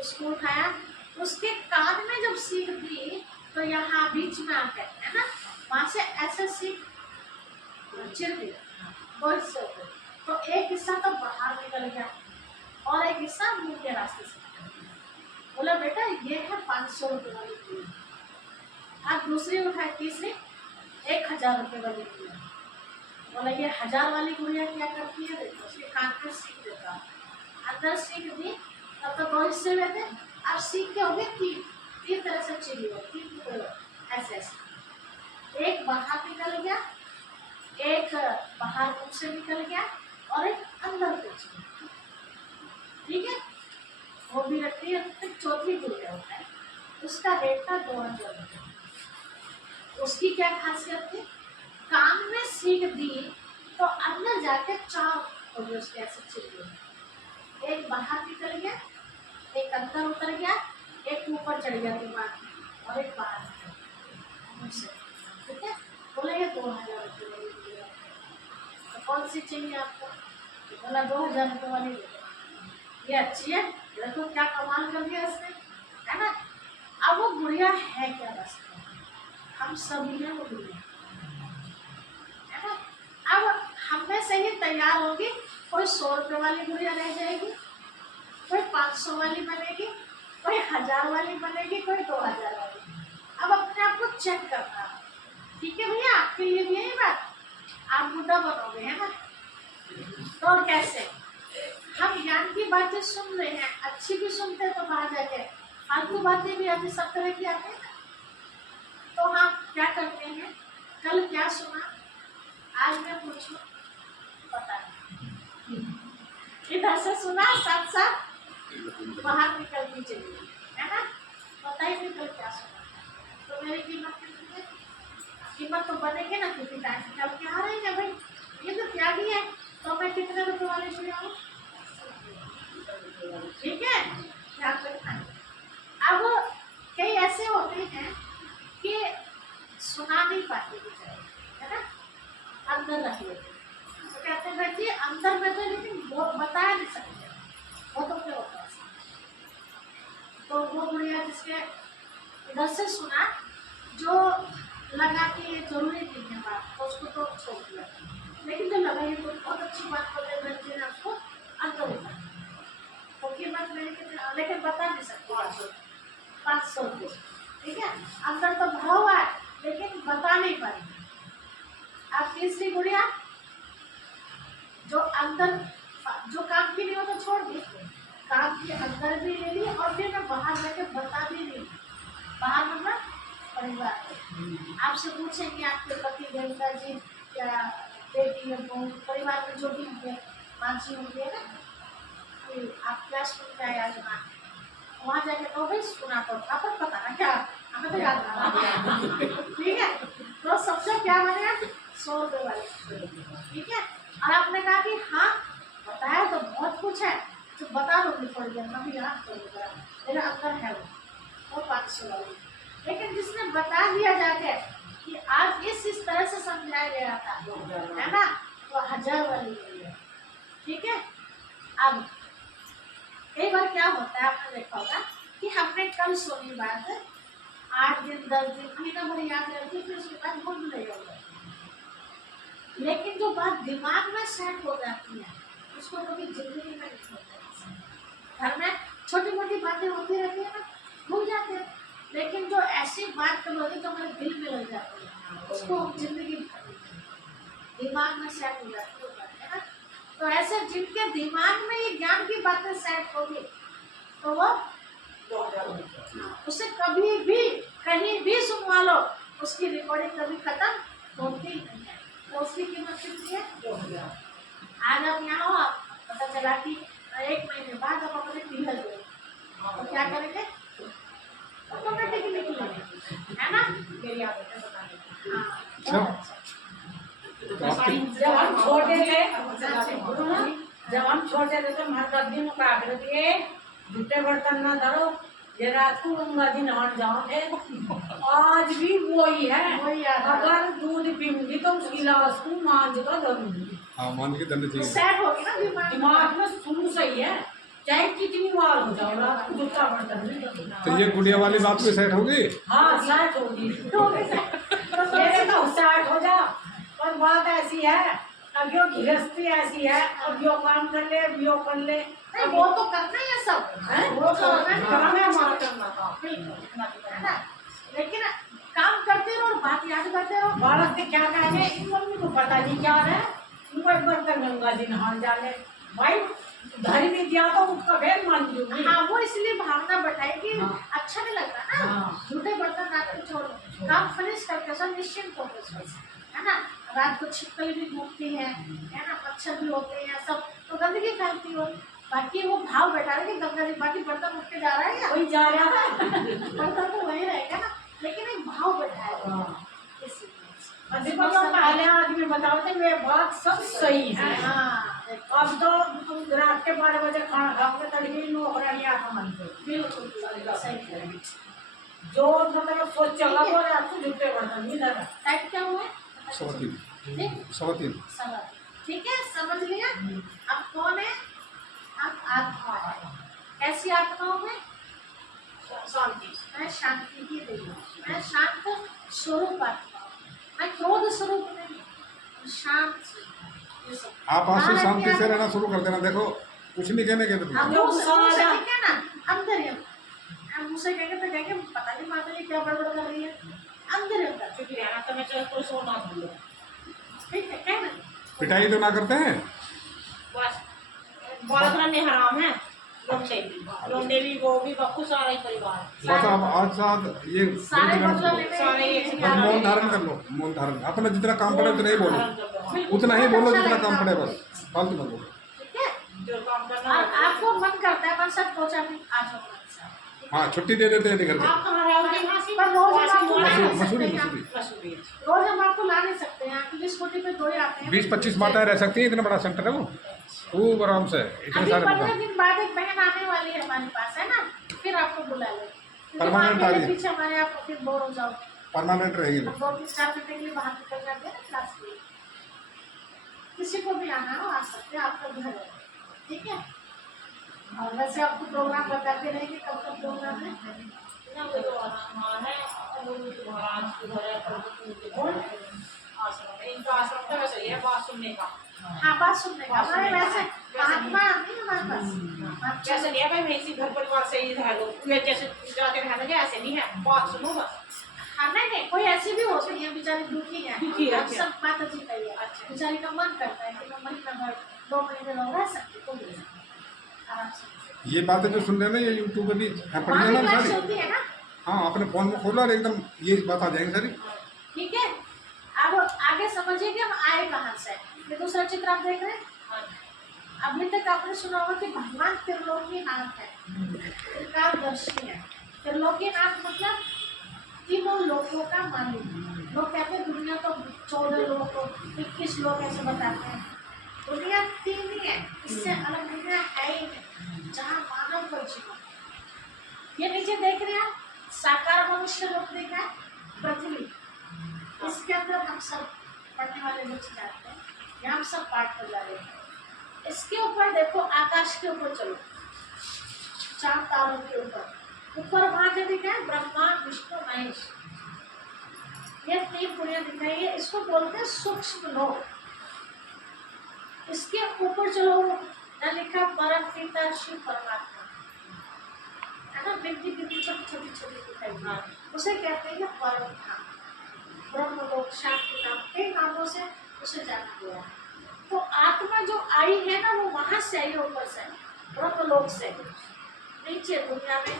उसको उठाया, उसके कान में जब सीख दी तो यहाँ बीच में आकर है ना, वहां से ऐसे सीख चिर दिया बहुत से। तो एक हिस्सा तो बाहर निकल गया और एक हिस्सा मुंह के रास्ते से निकल गया। बोला बेटा ये है 500 रुपये वाली गुड़िया। अब दूसरी उठाई, तीसरी 1000 रुपये वाली गुड़िया। बोला ये 1000 वाली गुड़िया क्या करती है, देखो उसके कान में सीख देता, अंदर सीख दी, तब तो 2 हिस्से में थे, अब सीख के हो गए 3 तरह से चिड़ी हो, 3 ऐसे ऐसे। एक बाहर निकल गया, एक बाहर मुंह से निकल गया और एक अंदर कुछ। ठीक है, वो भी रखती है। फिर चौथी गुड़िया होता है, उसका रेट था 2000 रुपये। उसकी क्या खासियत थी, कान में सीख दी तो अंदर जाके 4 हो गए उसके ऐसे चिड़िया। एक बाहर निकल गया, एक अंदर उतर गया, एक ऊपर चढ़ गया दिमाग में और एक बाहर निकल गया। ठीक है, बोले ये 2000 रुपये वाली गुड़िया। तो कौन सी चाहिए आपको? बोला 2000 रुपये वाली ये अच्छी है, देखो क्या कमाल कर दिया इसने, है ना। अब वो गुड़िया है क्या, बस हम सभी हैं वो गुड़िया, है ना। अब हम में से ही तैयार होगी, कोई 100 रुपये वाली गुड़िया रह जाएगी, कोई 500 वाली बनेगी, कोई 1000 वाली बनेगी, कोई 2000 वाली। अब अपने आप को चेक करना। ठीक है भैया, आपके लिए भी यही बात, आप बुढ़ा बनोगे, है ना। तो कैसे हम ज्ञान की बातें सुन रहे हैं, अच्छी भी सुनते हैं तो बाहर जाके फालतू बातें भी अभी सब तरह की आती है ना। तो हम क्या करते हैं, कल क्या सुना आज मैं पूछूं, पता नहीं, इधर से सुना साथ साथ बाहर निकलनी चाहिए, है ना। पता ही नहीं कल क्या सुना, तो मेरी कीमत कितनी है? कीमत तो बनेगी ना, क्योंकि टाइम निकल के आ रहे हैं भाई, ये तो त्यागी है, तो मैं कितने रुपए वाले शुरू हूँ। ठीक है, ध्यान रखना। अब कई ऐसे होते हैं कि सुना नहीं पाते बेचारे, है ना, अंदर रख लेते, तो कहते हैं भाई जी अंदर में तो, लेकिन वो बता नहीं सकते, वो तो क्या होता है। तो वो गुड़िया जिसके इधर से सुना, जो लगा कि ये जरूरी नहीं है बात, तो उसको तो छोड़ दिया, लेकिन जो लगा ये तो बहुत अच्छी बात बोले बच्चे ने, उसको अंदर उठा। तो कीमत मेरी कितनी, लेकिन बता नहीं सकते, 500 रुपये। ठीक है, अंदर तो भरा हुआ है लेकिन बता नहीं पाएंगे। अब तीसरी गुड़िया जो अंदर, जो काम की नहीं हो तो छोड़ दी, काम के अंदर भी ले ली और फिर मैं बाहर जाके बता भी नहीं। बाहर मतलब परिवार, आपसे पूछेंगे आपके पति देवता जी या बेटी या बहू, परिवार में जो भी होंगे, मानसी होंगे ना, आप क्या सुनते हैं आज वहाँ जाके तो भाई सुना तो था, पर पता ना क्या, हमें तो याद ना। ठीक है, तो सबसे क्या बनेगा, 100 रुपए वाली, ठीक है। और आपने कहा कि हाँ बताया तो बहुत कुछ है, तो बता दूंगी थोड़ी देर में, भी याद करूँगा, मेरा अंदर है वो 500 वाली। लेकिन जिसने बता दिया जाके कि आज इस तरह से समझाया गया था, है ना, तो 1000 वाली मिली है, ठीक है। अब कई बार क्या होता है, आपने देखा होगा कि हमने कल सुनी बात 8 दिन 10 दिन महीना भर याद रहती है, फिर उसके बाद भूल नहीं होगा। लेकिन जो बात दिमाग में सेट हो जाती है उसको कभी जिंदगी में नहीं होता। घर में छोटी मोटी बातें होती रहती है ना, भूल जाते हैं, लेकिन जो ऐसी बात कभी होती है जो हमारे दिल में लग जाती है उसको हम जिंदगी भर दिमाग में सेट हो जाती है ना। तो ऐसे जिनके दिमाग में ये ज्ञान की बातें सेट होगी तो वो उसे कभी भी कहीं भी सुनवा लो, उसकी रिकॉर्डिंग कभी खत्म होती नहीं है। तो उसकी कीमत कितनी है? आज आप यहाँ हो, आप पता चला कि 1 महीने बाद आप अपने पिघल गए, तो क्या करेंगे? ऑटोमेटिकली निकलेंगे, है ना। मेरी आदत है बताने। हाँ, जब हम छोटे थे तो हमारे दादी ने कहा करती है जूठे बर्तन ना धरो, ये रात को गंगा जी नहाने जाओ थे। आज भी वही है, अगर दूध पीऊंगी तो उस गिलास को मांझ का धरूंगी। हाँ, मान के धरना चाहिए। सेट होगी ना दिमाग में शुरू से ही है, चाहे कितनी बार हो जाओ रात को जूठा बर्तन नहीं धरना। तो ये गुड़िया वाली बात भी सेट होगी। हाँ सेट होगी, मेरे तो सेट हो जा। पर बात ऐसी है, अब यो गृहस्थी ऐसी है, अब यो काम कर ले, अब यो कर ले। नहीं, वो तो करना ही है सब, हैं? वो तो करना था। है ना। लेकिन काम करते रहो और बात याद करते रहो। बालक के क्या कहने, इन मम्मी को पता नहीं क्या है, इनको एक बर्तन गंगा जी नहाने जाने भाई धरी भी दिया तो उसका भेद मान लीजिए। हाँ, वो इसलिए भावना बैठाई कि हाँ। अच्छा नहीं लगता ना। हाँ। झूठे बर्तन रात को छोड़ो, काम फिनिश करके सब निश्चिंत हो गए, है ना। रात को छिपकली भी घूमती है ना, मच्छर भी होते हैं सब, तो गंदगी फैलती हो। बाकी वो भाव बैठा रहे कि गंगा जी, बाकी बर्तन उठ के जा रहा है या कोई जा रहा है बर्तन तो वही रहेगा ना, लेकिन एक भाव बैठा है इसीलिए। देखो जो पहले आदमी बताओ थे वे बात सब सही है। हाँ, अब तो रात के 12 बजे खाना खाओगे तड़के नौकरानियां मनते बिल्कुल सही कह रहे हैं। जो मतलब सोचेगा वो रात को झूठे बर्तन नहीं धरा। टाइप क्या हुआ है? 3.25 सवाल, ठीक है, समझ लिया। अब कौन है? अब आत्मा है। कैसी आत्माओं में? शांति। मैं शांति की देवी हूँ, मैं शांत स्वरूप आत्मा हूँ, मैं क्रोध स्वरूप नहीं, शांत स्वरूप। ये सब आप आज से शांति से रहना शुरू कर देना। देखो कुछ नहीं कहने के तुम। हम लोग से नहीं कहना, अंदर ही हम मुझसे कहेंगे तो कहेंगे पता नहीं माता जी क्या बड़बड़ कर रही है, अंदर ही अंदर। क्योंकि रहना तो मैं चाहे तो सोना भूलो। ठीक है, कहना। पिटाई तो ना करते हैं। बस बात करने हराम है, लोंडे भी वो भी बक्कू सारा ही परिवार। बस अब आज साथ ये सारे बस बदला लेने सारे ये मौन धारण कर लो। मौन धारण अपना जितना काम पड़े उतना ही बोलो, उतना ही बोलो जितना काम पड़े, बस फालतू मत बोलो। ठीक है। जो काम करना और आपको मन करता है बस सब पहुंचा भी आ जाओ। हाँ, छुट्टी दे देते हैं घर के। आप कहाँ रहोगे? पर रोज हम आपको ला नहीं मसूरी सकते हैं। मसूरी। रोज हम आपको ला नहीं सकते हैं, क्योंकि स्कूटी पे 2 ही आते हैं। 20-25 माताएं रह सकती हैं, इतना बड़ा सेंटर है वो, खूब आराम से इतने अभी सारे 15 मकान। दिन बाद एक बहन आने वाली है हमारे पास, है ना, फिर आपको बुला ले। परमानेंट आ रही है। पीछे हमारे आप फिर बोर हो जाओ। परमानेंट रहेगी। 2-4 घंटे के लिए बाहर निकल जाते हैं ना क्लास के लिए। किसी को भी आना हो आ सकते हैं, आपका घर है, ठीक है। और वैसे आपको प्रोग्राम बताते रहेंगे कब कब प्रोग्राम है। हाँ, बात सुनने का हमारे वैसे महात्मा नहीं हमारे पास। जैसे नहीं है भाई मैं इसी घर परिवार से ही रह लूँ, जैसे जाते रहना क्या ऐसे नहीं है, बात सुनो बस। हाँ, नहीं कोई ऐसी भी होती है बेचारी दुखी है, दुखी है, सब माता जी का ही है। अच्छा। बेचारी का मन करता है कि मैं महीना भर 2 महीने रह सकती तो ले सकती आराम से। ये बातें जो सुन रहे हैं ना, ये यूट्यूब पे भी पड़ी वहाँ है भी ना क्लास सारी। होती है ना, हाँ, अपने फोन में खोलो और एकदम ये बात आ जाएंगी सारी। ठीक है। अब आगे समझिए कि हम आए कहाँ से। ये दूसरा चित्र आप देख रहे हैं। अभी तक आपने सुना होगा कि भगवान त्रिलोकीनाथ है, त्रिकालदर्शी है। त्रिलोकीनाथ मतलब तीनों लोकों का मालिक, लोग कहते हैं दुनिया तो 14 लोग को 21 लोग ऐसे बताते हैं। दुनिया 3 ही है, इससे अलग दुनिया है ही नहीं जहाँ मानव का जीवन। ये नीचे देख रहे हैं साकार मनुष्य लोग देखा है पृथ्वी, इसके अंदर हम सब पढ़ने वाले बच्चे जाते हैं, यहाँ हम सब पाठ कर जा रहे हैं। इसके ऊपर देखो, आकाश के ऊपर चलो, चांद तारों के ऊपर वहां जो दिखा है ब्रह्मा विष्णु महेश, ये 3 पुड़िया दिखाई है, इसको बोलते हैं सूक्ष्म लोक। इसके ऊपर चलो ना लिखा परम पिता शिव परमात्मा, है ना, बिंदी बिंदी छोटी छोटी छोटी दिखाई है, उसे कहते हैं परम धाम, ब्रह्म लोक, शांति नाम, कई नामों से उसे जाना गया है। तो आत्मा जो आई है ना वो वहां से आई, ऊपर से ब्रह्म लोक से नीचे दुनिया में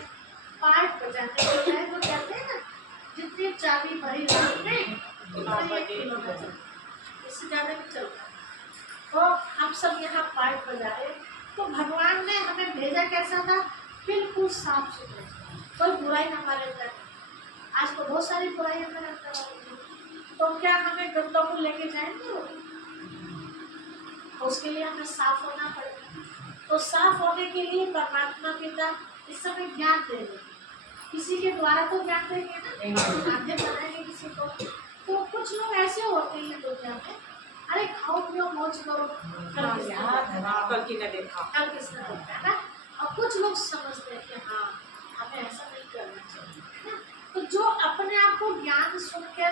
पाठ बजाने को है। तो कहते हैं ना जितनी चाबी भरी रात में इससे ज्यादा नहीं चलता। तो हम सब यहाँ पाठ बजा रहे, तो भगवान ने हमें भेजा कैसा था, बिल्कुल साफ सुथरे, कोई बुराई हमारे अंदर नहीं। आज तो बहुत सारी बुराई हमारे अंदर होगी, तो क्या हमें गंदों को लेके जाएंगे वो? उसके लिए हमें साफ होना पड़ेगा। तो साफ होने के लिए परमात्मा पिता इस समय ज्ञान दे रहे, किसी के द्वारा तो ज्ञान देंगे ना, आगे बनाएंगे किसी को। तो कुछ लोग ऐसे होते हैं दुनिया में, अरे खाओ पियो मौज करो, कल किसने देखा है ना। और कुछ लोग समझते हैं कि हाँ हमें ऐसा नहीं करना चाहिए, है ना। तो जो अपने आप को ज्ञान सुन के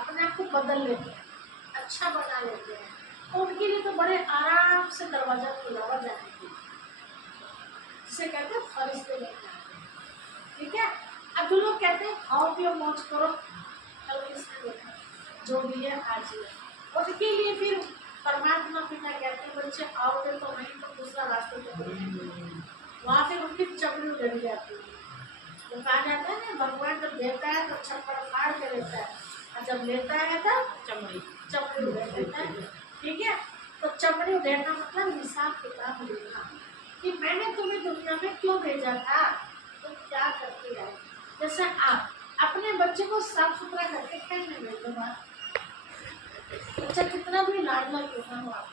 अपने आप को बदल लेते हैं, अच्छा बना लेते हैं, तो उनके लिए तो बड़े आराम से दरवाजा खुला हुआ जाने के लिए, जिसे कहते हैं फरिश्ते लेके आते हैं, ठीक है। अब जो लोग कहते हैं खाओ पियो मौज करो, कल किसने देखा, जो भी है आज ही है, उनके लिए फिर परमात्मा पिता कहते हैं बच्चे आओगे तो नहीं तो दूसरा रास्ते चलोगे, वहाँ से उनकी चमड़ी उड़ जाती है। तो कहा जाता है ना भगवान जब देता है तो छप्पड़ फाड़ के देता है, और जब लेता है तब चमड़ी उड़ेड़ देता है, ठीक है। तो चमड़ी उड़ेड़ना मतलब हिसाब किताब लेना कि मैंने तुम्हें दुनिया में क्यों भेजा था, तुम क्या करते आए। जैसे आप अपने बच्चे को साफ सुथरा करके खेलने भेज दो, बच्चा कितना भी लाडला क्यों ना हो, आप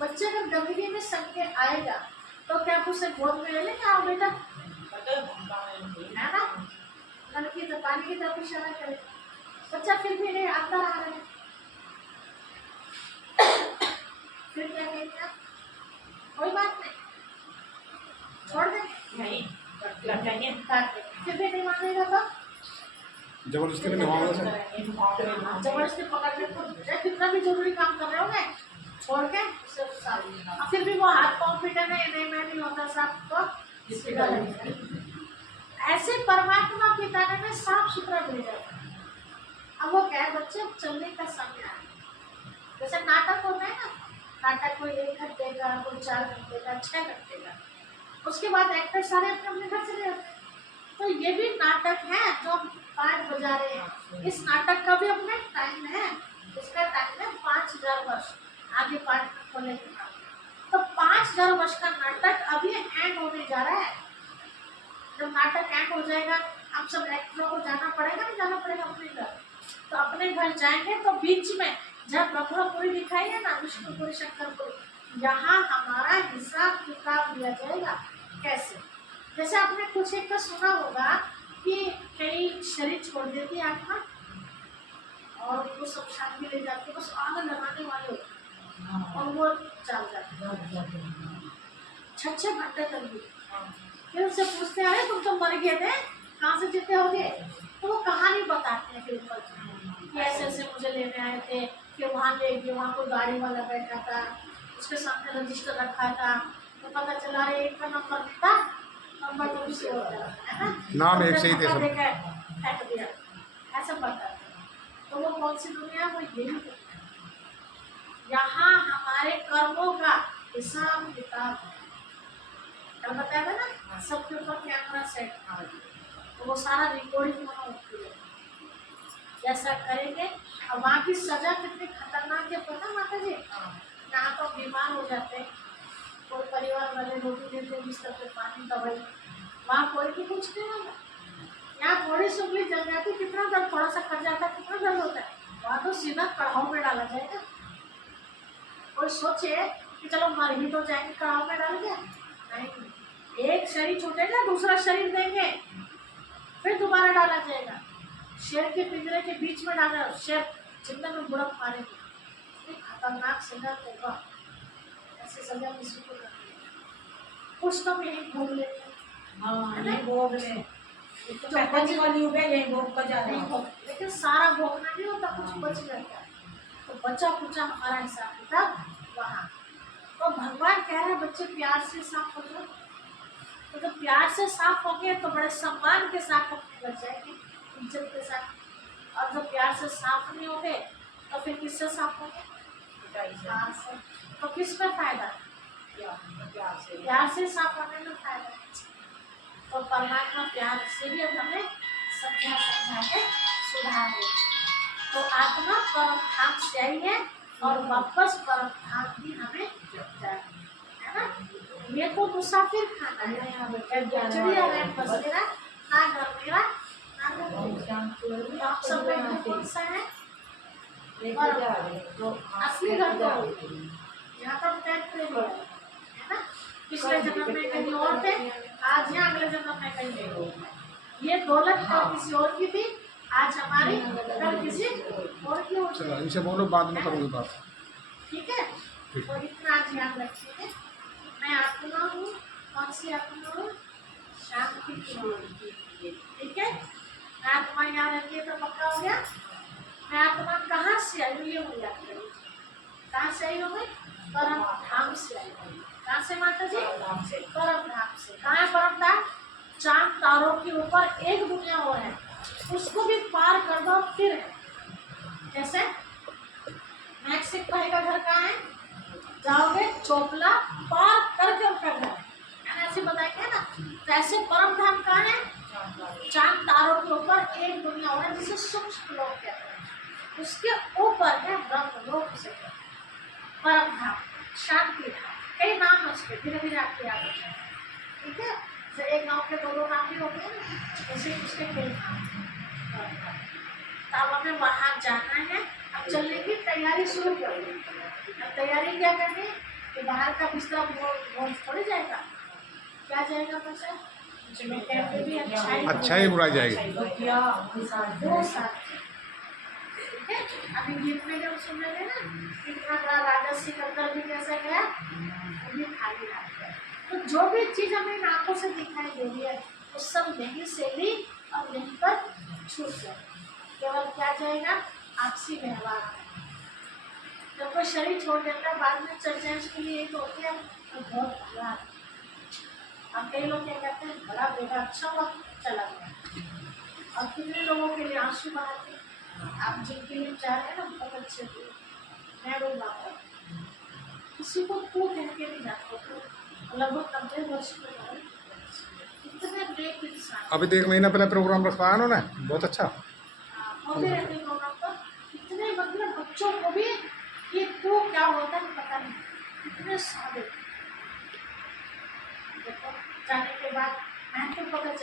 बच्चे अगर गंदगी में संग के आएगा तो क्या आप उसे गोद में ले लेंगे, आओ बेटा, है ना। लड़की तो पानी की तरफ इशारा करे, बच्चा फिर भी नहीं आता रहा है, फिर क्या कहेंगे, कोई बात नहीं, छोड़ देंगे, फिर भी नहीं मानेगा तो जबरदस्ती में निभाओगे सर, जबरदस्ती पकड़ के कितना भी जरूरी काम कर रहे होंगे छोड़ के और फिर भी वो हाथ पाँव पीटे नहीं मैं नहीं होता साफ, तो इसका लगेगा। ऐसे परमात्मा पिता ने हमें साफ सुथरा भेजा था। अब वो क्या है बच्चे, चलने का समय आया, जैसे नाटक होता है ना, नाटक कोई 1 घंटे का, कोई 4 घंटे का, 6 घंटे का, उसके बाद एक्टर सारे अपने अपने घर चले जाते हैं। तो ये भी नाटक है जो पाठ बजा रहे हैं, इस नाटक का भी अपना टाइम है, इसका टाइम है 5000 वर्ष आगे पाठ खोले के बाद। तो 5000 वर्ष का नाटक अभी एंड होने जा रहा है। जब नाटक एंड हो जाएगा हम सब एक्टरों को जाना पड़ेगा, नहीं जाना पड़ेगा अपने घर, तो अपने घर जाएंगे तो बीच में जब ब्रह्मपुरी दिखाई है ना, विष्णुपुरी शंकरपुरी, यहाँ हमारा हिसाब किताब लिया जाएगा। कैसे, जैसे आपने कुछ एक का सुना होगा कि कई शरीर छोड़ देती है आत्मा और उनको सब शांति ले जाती है, बस आग लगाने वाले होते हैं और वो चल जाते हैं 6-6 घंटे तक भी। फिर उनसे पूछते हैं तुम तो मर गए थे, कहाँ से जितने हो गए, तो वो कहानी बताते हैं फिर कि ऐसे ऐसे मुझे लेने आए थे, फिर वहाँ ले गए, वहाँ कोई गाड़ी वाला बैठा था, उसके सामने रजिस्टर रखा था, तो पता चला रहे एक का नंबर था, नंबर तो किसी और का है ना, नाम एक सही थे सब, फेंक दिया, ऐसा बताते हैं। तो वो कौन सी दुनिया, वो यही दुनिया, यहाँ हमारे कर्मों का हिसाब किताब है। कल बताया था ना सबके ऊपर कैमरा सेट, तो वो सारा रिकॉर्डिंग वहाँ होती है, जैसा करेंगे। और वहाँ की सजा कितनी खतरनाक है पता माता जी, यहाँ तो बीमार हो जाते हैं, कोई परिवार वाले रोटी देते हैं, बिस्तर पे पानी दवाई, वहाँ कोई भी कुछ नहीं होगा। यहाँ थोड़ी सी उंगली जल जाती, कितना दर्द, थोड़ा सा कट जाता है, कितना दर्द होता है, वहाँ तो सीधा कढ़ाऊ में डाला जाएगा। कोई सोचे कि चलो मर ही तो जाएंगे कढ़ाऊ में डाल के, नहीं, एक शरीर छूटेगा दूसरा शरीर देंगे, फिर दोबारा डाला जाएगा। शेर के पिंजरे के बीच में डाला, शेर जिंदा में बुड़क मारेंगे, खतरनाक सजा होगा। ऐसी सजा किसी को करनी है। कुछ तो यही भोग लेते हैं, हाँ ये भोग ले, तो कहते वाली उबे ले भोग का जा नहीं रहा भोग, लेकिन सारा भोगना नहीं होता, कुछ बच जाता है। तो बचा कुचा हमारा हिसाब किताब वहाँ। तो भगवान कह रहे हैं बच्चे प्यार से साफ हो जाओ। तो जब प्यार से साफ हो गए तो बड़े सम्मान के साथ अपने बच जाएंगे, इज्जत के साथ। और जब प्यार से साफ नहीं हो गए तो फिर किससे साफ हो गए? प्यार से। तो किस में फायदा? प्यार से साफ होने में फायदा। तो परमात्मा प्यार से भी हमें समझा के सुधारे। तो आत्मा परम धाम से आई है और वापस परम धाम भी हमें जाए, है ना। ये तो मुसाफिर खाना है, चिड़िया है बसेरा, ना घर मेरा ना घर मेरा। आप सब में कौन सा है? असली घर तो यहाँ पर टैग पे है ना। पिछले जन्म में कहीं और थे, आज यहाँ अगले जन्म में कहीं और। ये दौलत कल किसी और की थी, आज हमारी, कल किसी और की होती चलो है। इनसे बोलो, बाद में करूँगी बात। ठीक है, तो इतना ध्यान रखिए। मैं आत्मा हूँ, कौन सी आत्मा हूँ? शांति की। ठीक है, आत्मा याद रखिए तो पक्का हो गया। मैं आत्मा कहाँ से आई हूँ ये मुझे याद करिए। कहाँ से आई हूँ मैं? परम धाम से आई हूँ। कहाँ से माता जी? परम धाम से। कहाँ है परम धाम? चांद तारों के ऊपर एक दुनिया और है, उसको भी पार कर दो फिर है। जैसे मैक्सिक भाई का घर कहाँ है? जाओगे चोपला पार करके उनका घर है, ऐसे बताएंगे ना। तो ऐसे परम धाम कहाँ है? चांद तारों के ऊपर एक दुनिया और है जिसे सूक्ष्म लोक कहते हैं। उसके ऊपर है ब्रह्म लोक से परम धाम, शांति धाम। कई नाम है उसके, धीरे धीरे आपके याद हो जाएगा। ठीक है, जैसे एक गाँव के दो नाम भी होते हैं ना, ऐसे उसके कई नाम। तो अब हमें वहाँ जाना है। अब चलने की तैयारी शुरू कर दी। अब तैयारी क्या करनी? कि बाहर का बिस्तर बहुत थोड़ी जाएगा, क्या जाएगा बच्चा? कैमरे भी अच्छा ही बुराई जाएगी। दो साथ। ठीक है, अभी गीत में जब सुन रहे थे ना, कितना बड़ा राजा सिकंदर भी कैसा गया, वो भी खाली हाथ गया। तो जो भी चीज़ हमें इन आंखों से दिखाई दे रही है वो सब यहीं से ली और यहीं पर छूट जाए। केवल क्या जाएगा? आपसी व्यवहार। जब कोई शरीर छोड़ देता है बाद में चर्चा उसके लिए एक होती है तो बहुत भला। अब कई लोग क्या कहते हैं, बड़ा बेटा अच्छा वक्त चला गया। और कितने लोगों के लिए आंसू बहाते हैं। आप जिनके लिए चाह रहे हैं ना बहुत अच्छे थे, मैं वो बात किसी को तू कह के नहीं जाता। तो लगभग 90 वर्ष के बाद इतने नेक इंसान अभी तो 1 महीना पहले प्रोग्राम रखवाया उन्होंने, बहुत अच्छा। होते रहते प्रोग्राम पर। इतने मतलब बच्चों को भी